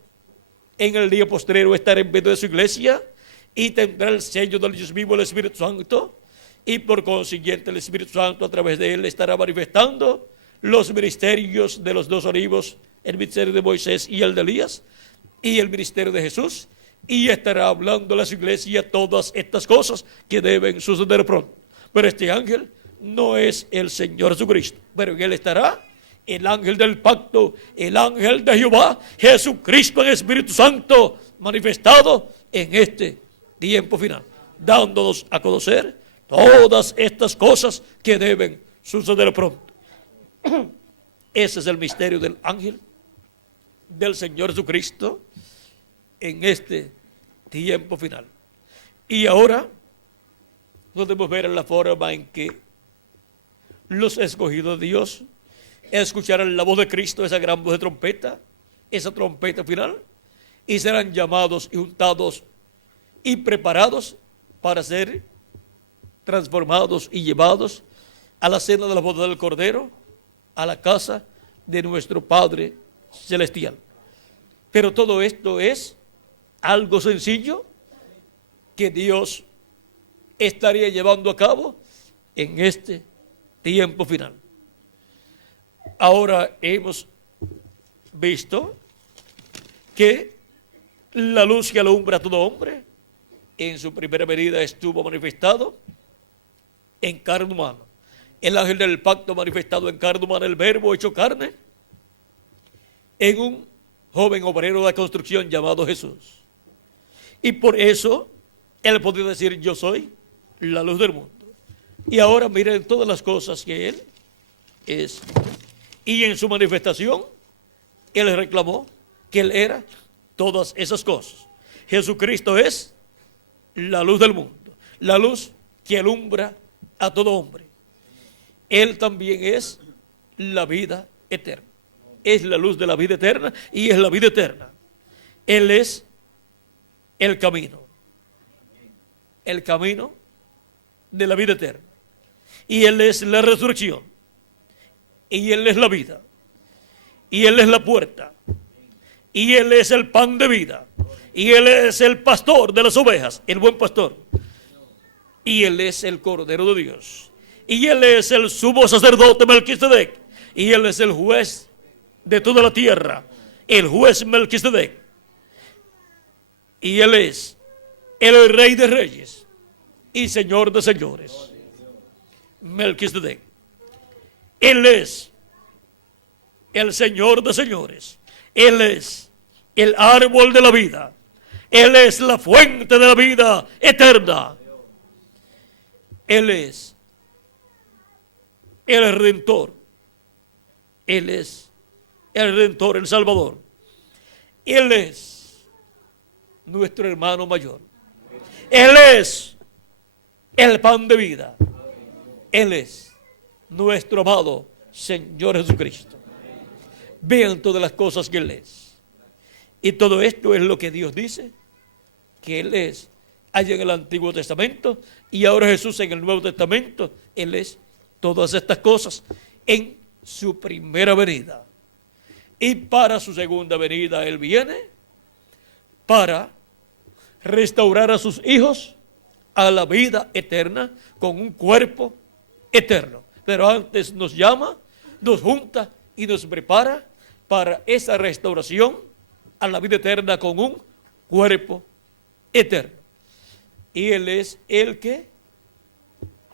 en el día postrero estará en medio de su iglesia y tendrá el sello del Dios vivo, el Espíritu Santo, y por consiguiente el Espíritu Santo a través de él estará manifestando los ministerios de los 2 olivos, el ministerio de Moisés y el de Elías, y el ministerio de Jesús, y estará hablando a su iglesia todas estas cosas que deben suceder pronto. Pero este ángel no es el Señor Jesucristo, pero en él estará el ángel del pacto, el ángel de Jehová, Jesucristo en Espíritu Santo, manifestado en este tiempo final, dándonos a conocer todas estas cosas que deben suceder pronto. Ese es el misterio del ángel del Señor Jesucristo en este tiempo final. Y ahora podemos ver la forma en que los escogidos de Dios escucharán la voz de Cristo, esa gran voz de trompeta, esa trompeta final, y serán llamados y juntados y preparados para ser transformados y llevados a la cena de la boda del Cordero, a la casa de nuestro Padre Celestial. Pero todo esto es algo sencillo que Dios estaría llevando a cabo en este tiempo final. Ahora hemos visto que la luz que alumbra a todo hombre en su primera venida estuvo manifestado en carne humana. El ángel del pacto manifestado en carne humana, el verbo hecho carne, en un joven obrero de la construcción llamado Jesús. Y por eso él podía decir: yo soy la luz del mundo. Y ahora miren todas las cosas que él es. Y en su manifestación, él reclamó que él era todas esas cosas. Jesucristo es la luz del mundo, la luz que alumbra a todo hombre. Él también es la vida eterna. Es la luz de la vida eterna y es la vida eterna. Él es el camino de la vida eterna. Y Él es la resurrección. Y Él es la vida. Y Él es la puerta. Y Él es el pan de vida. Y Él es el pastor de las ovejas, el buen pastor. Y Él es el Cordero de Dios. Y Él es el sumo sacerdote Melquisedec. Y Él es el juez de toda la tierra, el juez Melquisedec. Y Él es el Rey de Reyes y Señor de Señores, Melquisedec. Él es el Señor de Señores. Él es el árbol de la vida. Él es la fuente de la vida eterna. Él es el Redentor. Él es el Redentor, el Salvador. Él es nuestro hermano mayor. Él es el pan de vida. Él es nuestro amado Señor Jesucristo. Vean todas las cosas que Él es. Y todo esto es lo que Dios dice que Él es allá en el Antiguo Testamento, y ahora Jesús en el Nuevo Testamento. Él es todas estas cosas en su primera venida. Y para su segunda venida Él viene para restaurar a sus hijos a la vida eterna con un cuerpo eterno. Pero antes nos llama, nos junta y nos prepara para esa restauración a la vida eterna con un cuerpo eterno. Y Él es el que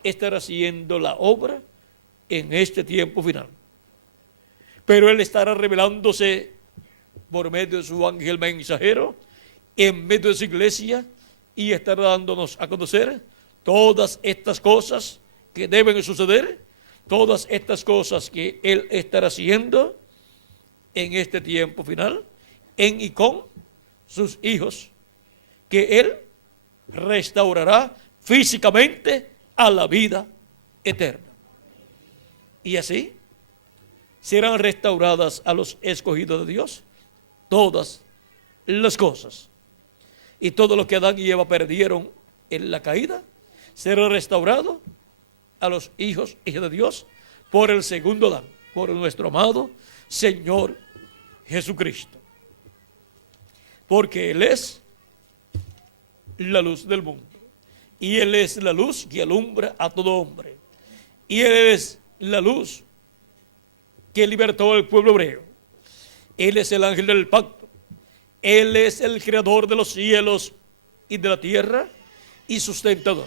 estará haciendo la obra en este tiempo final. Pero Él estará revelándose por medio de su ángel mensajero en medio de su iglesia, y estará dándonos a conocer todas estas cosas que deben suceder, todas estas cosas que Él estará haciendo en este tiempo final, en y con sus hijos, que Él restaurará físicamente a la vida eterna. Y así serán restauradas a los escogidos de Dios todas las cosas. Y todo lo que Adán y Eva perdieron en la caída será restaurado a los hijos de Dios por el segundo Adán, por nuestro amado Señor Jesucristo. Porque Él es la luz del mundo. Y Él es la luz que alumbra a todo hombre. Y Él es la luz que libertó al pueblo hebreo. Él es el ángel del pacto. Él es el creador de los cielos y de la tierra y sustentador.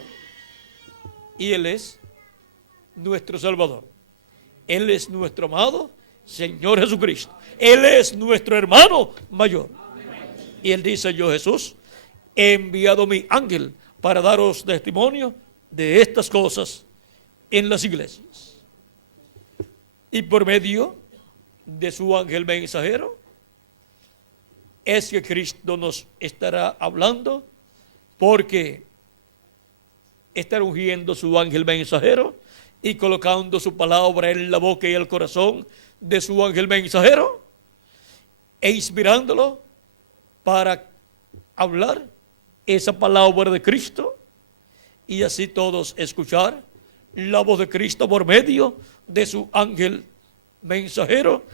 Y Él es nuestro Salvador. Él es nuestro amado Señor Jesucristo. Él es nuestro hermano mayor. Y Él dice: yo, Jesús, he enviado mi ángel para daros testimonio de estas cosas en las iglesias. Y por medio de su ángel mensajero es que Cristo nos estará hablando, porque estará ungiendo su ángel mensajero y colocando su palabra en la boca y el corazón de su ángel mensajero e inspirándolo para hablar esa palabra de Cristo, y así todos escuchar la voz de Cristo por medio de su ángel mensajero,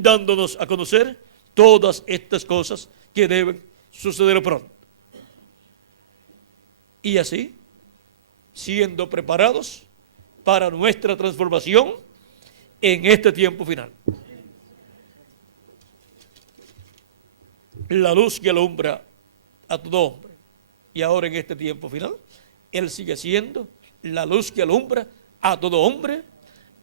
dándonos a conocer todas estas cosas que deben suceder pronto. Y así, siendo preparados para nuestra transformación en este tiempo final. La luz que alumbra a todo hombre. Y ahora en este tiempo final, Él sigue siendo la luz que alumbra a todo hombre.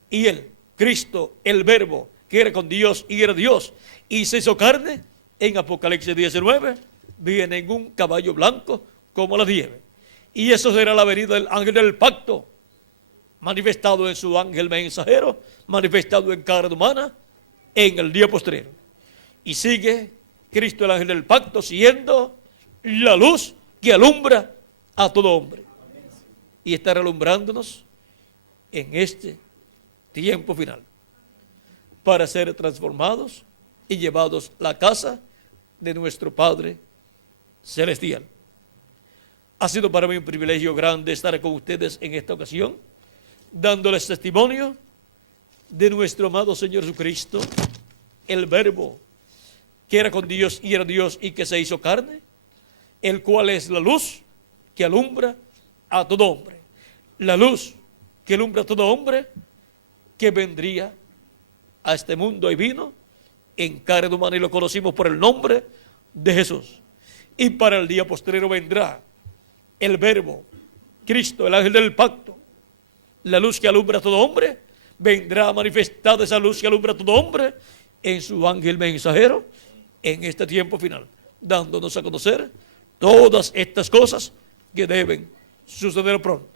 Y Él, Cristo, el Verbo, que era con Dios y era Dios, y se hizo carne, en Apocalipsis 19, viene en un caballo blanco como la nieve. Y eso será la venida del ángel del pacto, manifestado en su ángel mensajero, manifestado en carne humana, en el día postrero. Y sigue Cristo, el ángel del pacto, siendo la luz que alumbra a todo hombre. Y estará alumbrándonos en este tiempo final, para ser transformados y llevados a la casa de nuestro Padre Celestial. Ha sido para mí un privilegio grande estar con ustedes en esta ocasión, dándoles testimonio de nuestro amado Señor Jesucristo, el Verbo, que era con Dios y era Dios y que se hizo carne, el cual es la luz que alumbra a todo hombre. La luz que alumbra a todo hombre que vendría a este mundo y vino en carne humana, y lo conocimos por el nombre de Jesús. Y para el día postrero vendrá el Verbo, Cristo, el ángel del pacto, la luz que alumbra a todo hombre. Vendrá manifestada esa luz que alumbra a todo hombre en su ángel mensajero en este tiempo final, dándonos a conocer todas estas cosas que deben suceder pronto.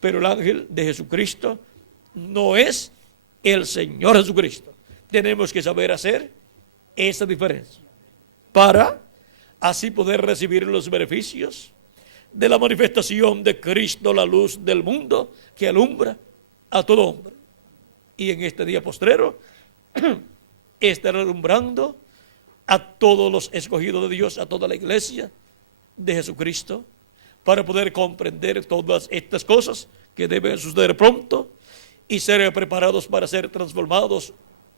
Pero el ángel de Jesucristo no es el Señor Jesucristo. Tenemos que saber hacer esa diferencia para así poder recibir los beneficios de la manifestación de Cristo, la luz del mundo que alumbra a todo hombre. Y en este día postrero estará alumbrando a todos los escogidos de Dios, a toda la iglesia de Jesucristo, para poder comprender todas estas cosas que deben suceder pronto y ser preparados para ser transformados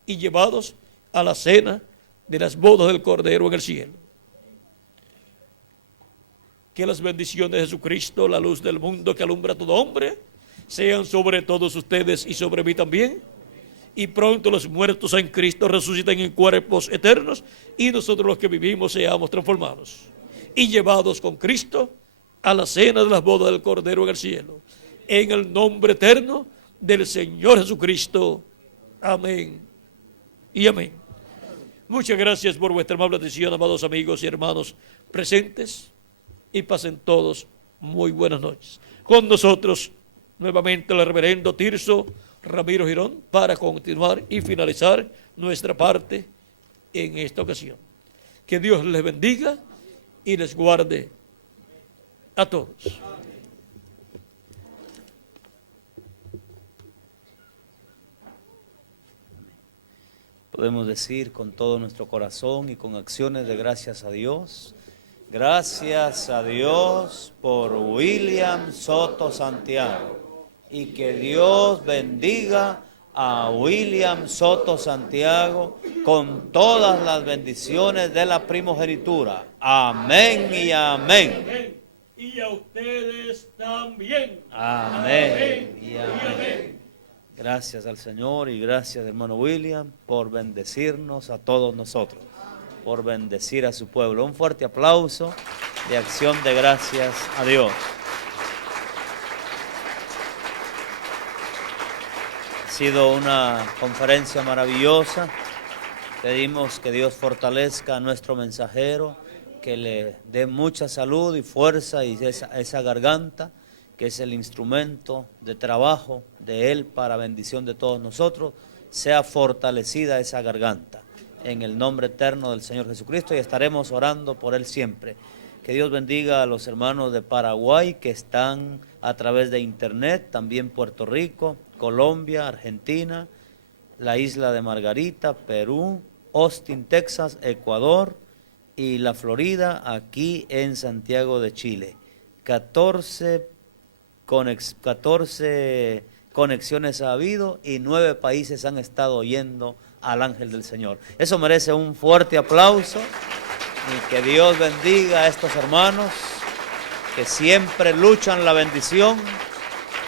y llevados a la cena de las bodas del Cordero en el cielo. Que las bendiciones de Jesucristo, la luz del mundo que alumbra a todo hombre, sean sobre todos ustedes y sobre mí también. Y pronto los muertos en Cristo resuciten en cuerpos eternos, y nosotros los que vivimos seamos transformados y llevados con Cristo a la cena de las bodas del Cordero en el cielo. En el nombre eterno del Señor Jesucristo. Amén y amén. Muchas gracias por vuestra amable atención, amados amigos y hermanos presentes, y pasen todos muy buenas noches. Con nosotros nuevamente el reverendo Tirso Ramiro Girón para continuar y finalizar nuestra parte en esta ocasión. Que Dios les bendiga y les guarde a todos. Podemos decir con todo nuestro corazón y con acciones de gracias a Dios. Gracias a Dios por William Soto Santiago, y que Dios bendiga a William Soto Santiago con todas las bendiciones de la primogenitura. Amén y amén. Y a ustedes también. Amén y amén. Gracias al Señor y gracias, hermano William, por bendecirnos a todos nosotros, por bendecir a su pueblo. Un fuerte aplauso de acción de gracias a Dios. Ha sido una conferencia maravillosa. Pedimos que Dios fortalezca a nuestro mensajero, que le dé mucha salud y fuerza, y esa garganta, que es el instrumento de trabajo de Él para bendición de todos nosotros, sea fortalecida esa garganta, en el nombre eterno del Señor Jesucristo, y estaremos orando por Él siempre. Que Dios bendiga a los hermanos de Paraguay que están a través de internet, también Puerto Rico, Colombia, Argentina, la isla de Margarita, Perú, Austin, Texas, Ecuador y la Florida, aquí en Santiago de Chile. 14 conexiones ha habido y 9 países han estado oyendo al ángel del Señor. Eso merece un fuerte aplauso, y que Dios bendiga a estos hermanos que siempre luchan la bendición,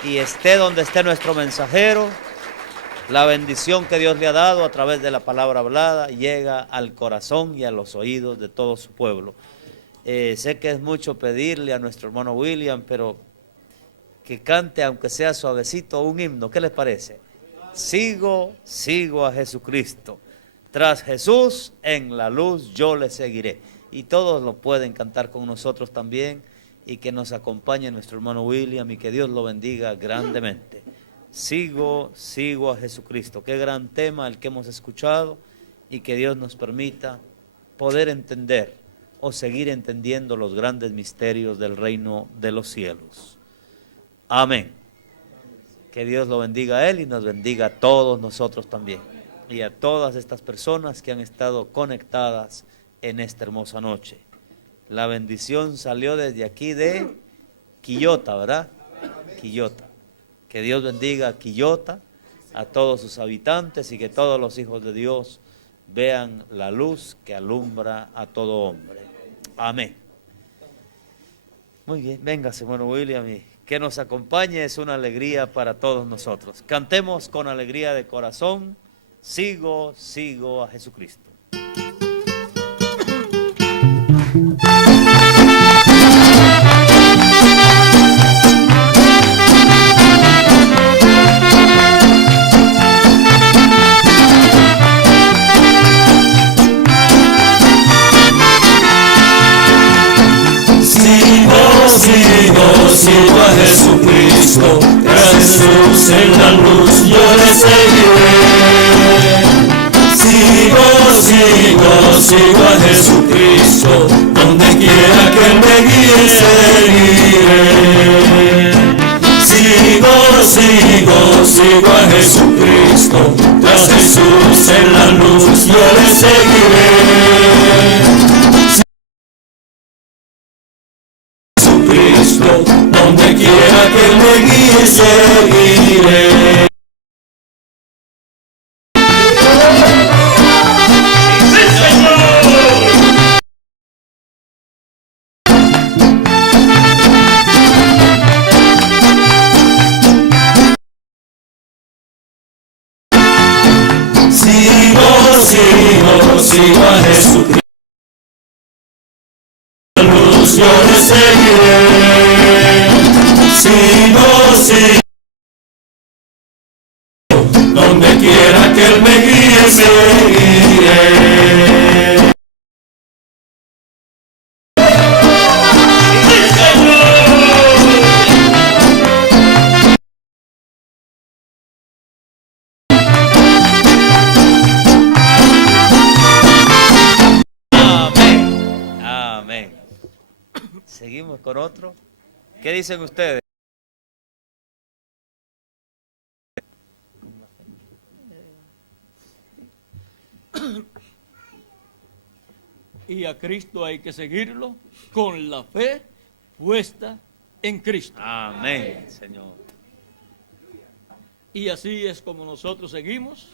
y esté donde esté nuestro mensajero, la bendición que Dios le ha dado a través de la palabra hablada llega al corazón y a los oídos de todo su pueblo. Sé que es mucho pedirle a nuestro hermano William, pero que cante, aunque sea suavecito, un himno. ¿Qué les parece? Sigo a Jesucristo. Tras Jesús, en la luz yo le seguiré. Y todos lo pueden cantar con nosotros también, y que nos acompañe nuestro hermano William, y que Dios lo bendiga grandemente. Sigo a Jesucristo. Qué gran tema el que hemos escuchado, y que Dios nos permita poder entender o seguir entendiendo los grandes misterios del reino de los cielos. Amén. Que Dios lo bendiga a él y nos bendiga a todos nosotros también, y a todas estas personas que han estado conectadas en esta hermosa noche. La bendición salió desde aquí de Quillota, ¿verdad? Quillota. Que Dios bendiga a Quillota, a todos sus habitantes, y que todos los hijos de Dios vean la luz que alumbra a todo hombre. Amén. Muy bien, venga, hermano William, y que nos acompañe, es una alegría para todos nosotros. Cantemos con alegría de corazón, sigo a Jesucristo. Sigo a Jesucristo, tras Jesús en la luz yo le seguiré. Sigo a Jesucristo, donde quiera que Él me guíe seguiré. Sigo a Jesucristo, tras Jesús en la luz yo le seguiré. Donde quiera que Él me guíe, seguiré. ¡Sí, Señor! Sigo a Jesucristo. Yo le seguiré, sigo, donde quiera que Él me guíe, seguiré. Seguimos con otro. ¿Qué dicen ustedes? Y a Cristo hay que seguirlo con la fe puesta en Cristo. Amén, Señor. Y así es como nosotros seguimos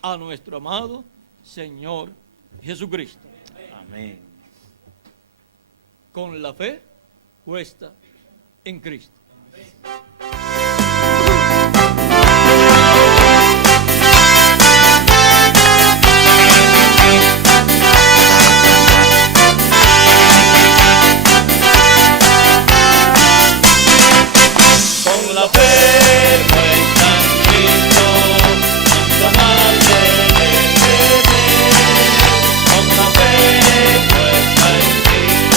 a nuestro amado Señor Jesucristo. Amén. Con la fe puesta en Cristo. Con la fe puesta en Cristo, nunca más debe temer. Con la fe puesta en Cristo.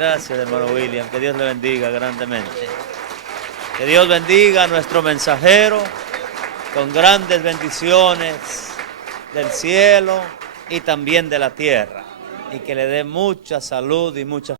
Gracias, hermano William. Que Dios le bendiga grandemente. Que Dios bendiga a nuestro mensajero con grandes bendiciones del cielo y también de la tierra. Y que le dé mucha salud y mucha